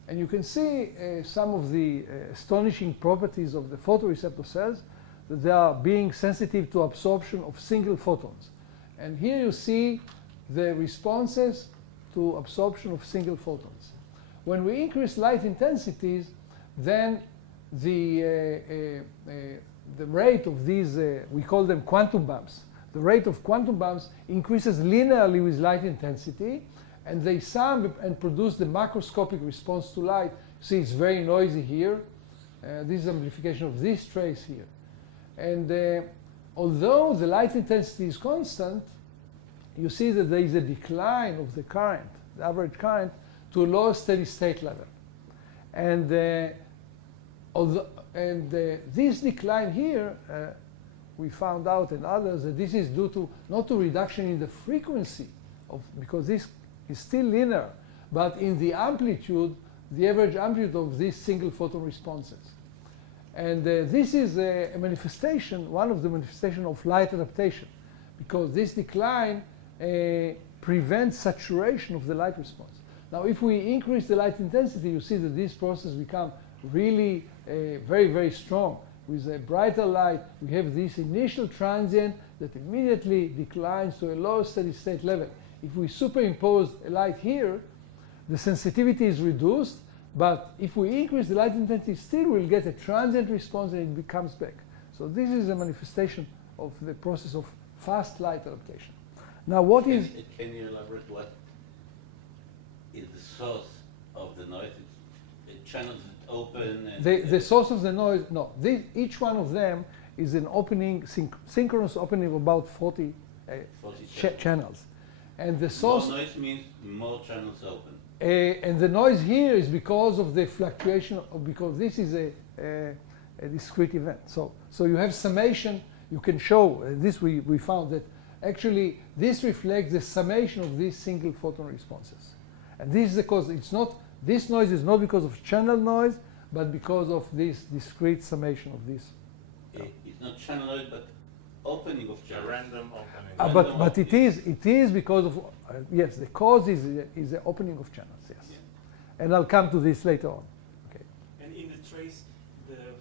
And you can see some of the astonishing properties of the photoreceptor cells, that they are being sensitive to absorption of single photons. And here you see the responses to absorption of single photons. When we increase light intensities, then the rate of these, we call them quantum bumps. The rate of quantum bumps increases linearly with light intensity, and they sum and produce the macroscopic response to light. See, it's very noisy here. This is amplification of this trace here. And although the light intensity is constant, you see that there is a decline of the current, the average current, to a low steady state level. And this decline here, we found out, and others, that this is due to not to reduction in the frequency because this is still linear, but in the amplitude, the average amplitude of these single photon responses. And this is a manifestation, one of the manifestations of light adaptation, because this decline prevents saturation of the light response. Now, if we increase the light intensity, you see that these processes become really very, very strong. With a brighter light, we have this initial transient that immediately declines to a low steady state level. If we superimpose a light here, the sensitivity is reduced, but if we increase the light intensity, still we'll get a transient response and it becomes back. So this is a manifestation of the process of fast light adaptation. Now, what is... Can you elaborate what is the source of the noise? It channels it open and... The source of the noise, no. Each one of them is an opening, synchronous opening of about 40 channels. And the source... More noise means more channels open. And the noise here is because of the fluctuation, because this is a discrete event. So you have summation, you can show, this we found that actually this reflects the summation of these single photon responses. And this is because it's not, this noise is not because of channel noise, but because of this discrete summation of this. It's not channel noise, but opening of channels. A random opening. But it is because of, yes, the cause is the opening of channels, yes. Yeah. And I'll come to this later on. Okay. And in the trace,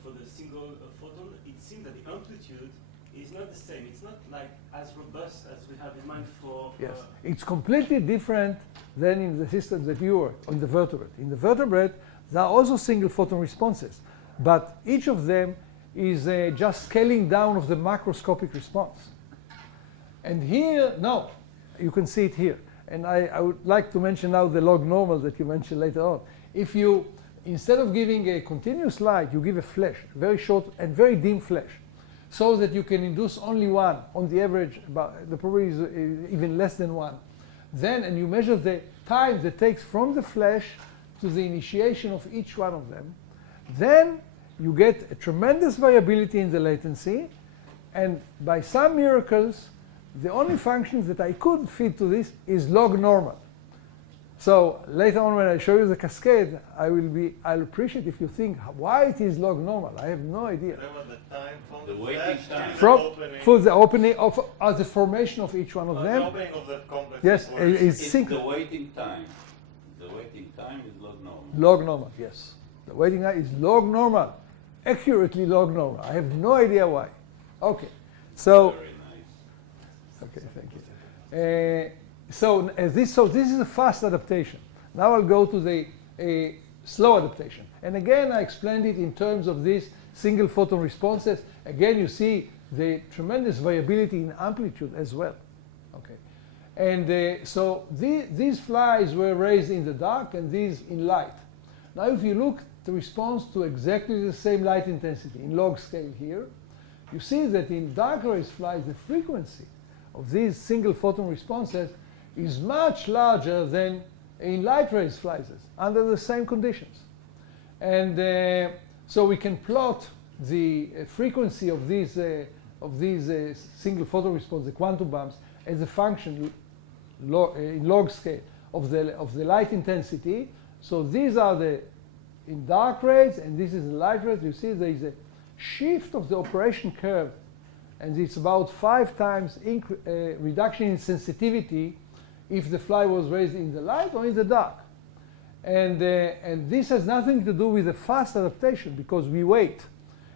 for the single photon, it seems that the amplitude is not the same. It's not like as robust as we have in mind for... Yes, it's completely different than in the systems that you were, on the vertebrate. In the vertebrate, there are also single photon responses, but each of them is just scaling down of the macroscopic response. And here, no, you can see it here. And I would like to mention now the log normal that you mentioned later on. If you, instead of giving a continuous light, you give a flash, very short and very dim flash, so that you can induce only one, on the average, about, the probability is even less than one. Then, and you measure the time that takes from the flash to the initiation of each one of them, then you get a tremendous variability in the latency, and by some miracles, the only functions that I could fit to this is log normal. So later on when I show you the cascade, I'll appreciate if you think why it is log normal. I have no idea. Whatever the time from The the waiting flash time. to From, the opening. for the opening of the formation of each one of The them. opening of the complex. Yes, is it's It's sync the waiting time. The waiting time is log normal. log normal, yes. The waiting time is log normal, accurately log normal. I have no idea why. Okay, so Very nice. okay, thank you. So this is a fast adaptation. Now I'll go to the slow adaptation. And again, I explained it in terms of these single photon responses. Again, you see the tremendous variability in amplitude as well. Okay, and so these flies were raised in the dark and these in light. Now, if you look at the response to exactly the same light intensity in log scale here, you see that in dark rays flies, the frequency of these single photon responses is much larger than in light rays flies under the same conditions. And so we can plot the frequency of these single photon response, the quantum bumps, as a function in log scale of the light intensity. So these are in dark rays, and this is in light rays. You see there is a shift of the operation curve, and it's about 5 times reduction in sensitivity if the fly was raised in the light or in the dark. And this has nothing to do with the fast adaptation, because we wait.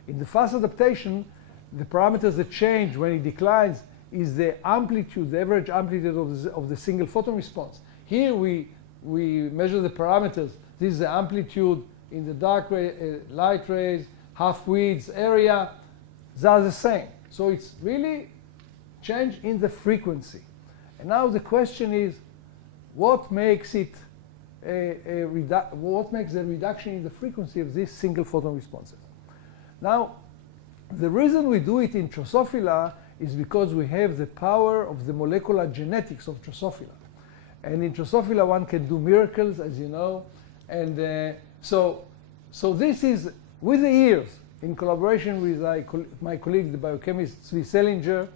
In the fast adaptation, the parameters that change when it declines is the amplitude, the average amplitude of the single photon response. Here we measure the parameters. This is the amplitude in the dark light rays, half width area. They are the same. So it's really change in the frequency. And now the question is, what makes it what makes the reduction in the frequency of these single photon responses? Now, the reason we do it in Drosophila is because we have the power of the molecular genetics of Drosophila. And in Drosophila, one can do miracles, as you know. And so this is, with the years, in collaboration with my colleague, the biochemist Zvi Selinger,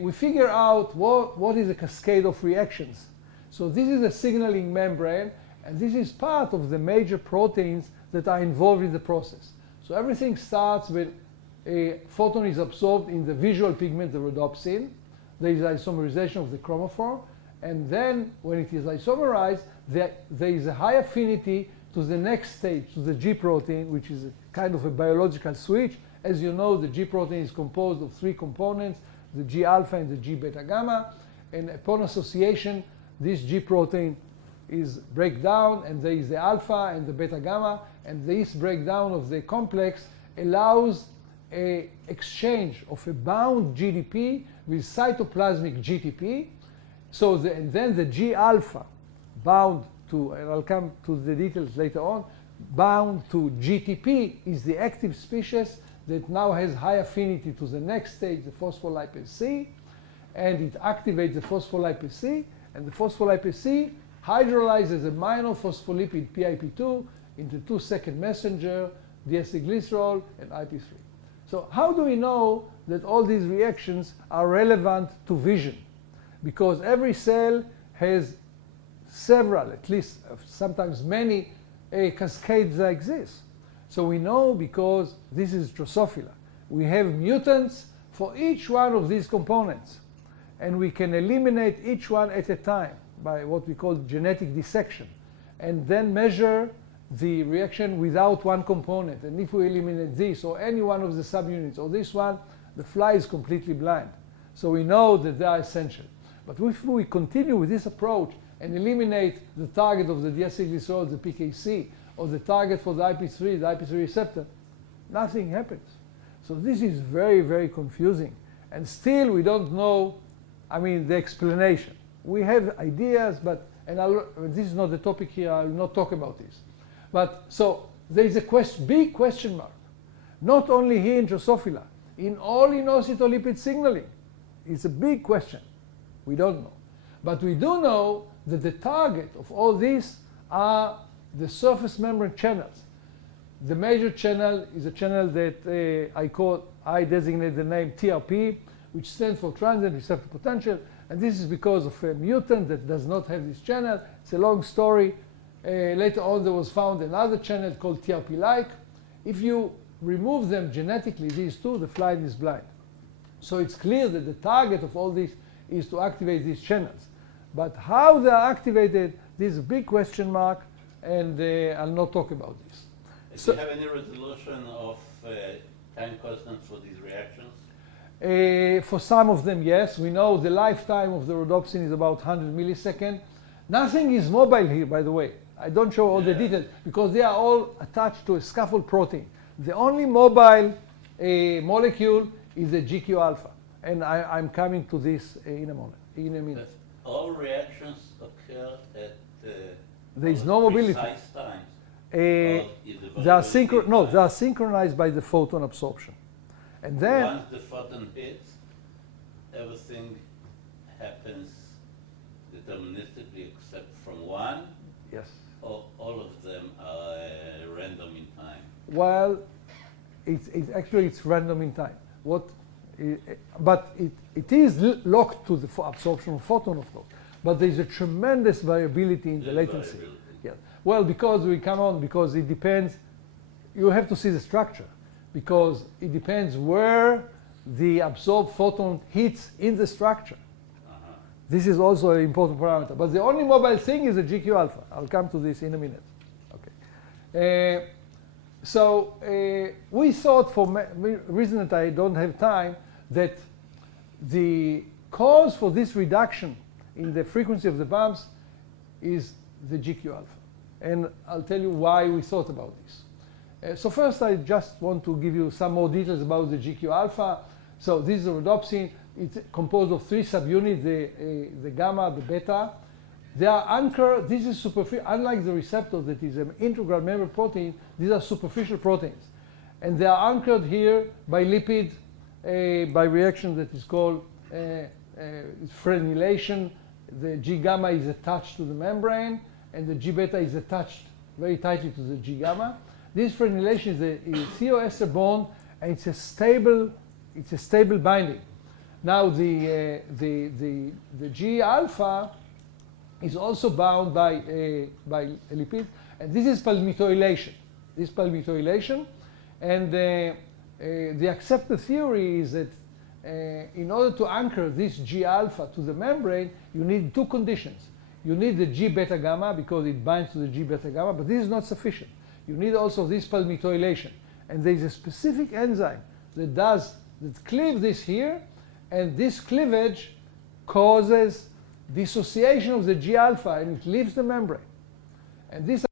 we figure out what is a cascade of reactions. So this is a signaling membrane, and this is part of the major proteins that are involved in the process. So everything starts when a photon is absorbed in the visual pigment, the rhodopsin. There is isomerization of the chromophore. And then when it is isomerized, there is a high affinity to the next stage, to the G protein, which is a kind of a biological switch. As you know, the G protein is composed of 3 components, the G alpha and the G beta gamma. And upon association, this G protein is breakdown, and there is the alpha and the beta gamma. And this breakdown of the complex allows a exchange of a bound GDP with cytoplasmic GTP. So and then the G alpha bound to, and I'll come to the details later on, bound to GTP is the active species that now has high affinity to the next stage, the phospholipase C, and it activates the phospholipase C, and the phospholipase C hydrolyzes a minor phospholipid PIP2 into 2-second messenger, deacylglycerol, and IP3. So how do we know that all these reactions are relevant to vision? Because every cell has several, at least sometimes many, cascades that exist. So we know because this is Drosophila. We have mutants for each one of these components. And we can eliminate each one at a time by what we call genetic dissection. And then measure the reaction without one component. And if we eliminate this or any one of the subunits or this one, the fly is completely blind. So we know that they are essential. But if we continue with this approach and eliminate the target of the deacylglycerol, the PKC, or the target for the IP3, the IP3 receptor, nothing happens. So this is very, very confusing. And still we don't know, I mean, the explanation. We have ideas, but, and this is not the topic here, I will not talk about this. But so there is a big question mark, not only here in Drosophila, in all inositolipid signaling. It's a big question. We don't know. But we do know that the target of all this are the surface membrane channels. The major channel is a channel that I designate the name TRP, which stands for transient receptor potential. And this is because of a mutant that does not have this channel. It's a long story. Later on, there was found another channel called TRP-like. If you remove them genetically, these two, the fly is blind. So it's clear that the target of all this is to activate these channels. But how they are activated, this is a big question mark, and I'll not talk about this. Do you have any resolution of time constants for these reactions? For some of them, yes. We know the lifetime of the rhodopsin is about 100 milliseconds. Nothing is mobile here, by the way. I don't show all the details because they are all attached to a scaffold protein. The only mobile molecule is the GQ alpha. And I'm coming to this in a minute. All reactions occur at there is no mobility. Precise times. They are synchronized by the photon absorption. And then once the photon hits, everything happens deterministically except from one. yes. Or all of them are random in time. Well, actually it's random in time. But it is locked to the absorption of photon, of course. But there is a tremendous variability in the latency. Yeah. Well, because it depends. You have to see the structure, because it depends where the absorbed photon hits in the structure. This is also an important parameter. But the only mobile thing is the GQ alpha. I'll come to this in a minute. Okay. So we thought, for reason that I don't have time, that the cause for this reduction in the frequency of the bumps is the GQ alpha. And I'll tell you why we thought about this. So first, I just want to give you some more details about the GQ alpha. So this is a rhodopsin. It's composed of 3 subunits, the gamma, the beta. They are anchored. This is superficial. Unlike the receptor that is an integral membrane protein, these are superficial proteins. And they are anchored here by lipid, by reaction that is called frenylation. The G gamma is attached to the membrane, and the G beta is attached very tightly to the G gamma. This frenylation is a CO-ester bond, and it's a stable binding. Now the G alpha is also bound by a lipid, and this is palmitoylation. And the accepted theory is that in order to anchor this G alpha to the membrane, you need 2 conditions. You need the G beta gamma because it binds to the G beta gamma, but this is not sufficient. You need also this palmitoylation, and there is a specific enzyme that cleaves this here, and this cleavage causes dissociation of the G alpha, and it leaves the membrane. And this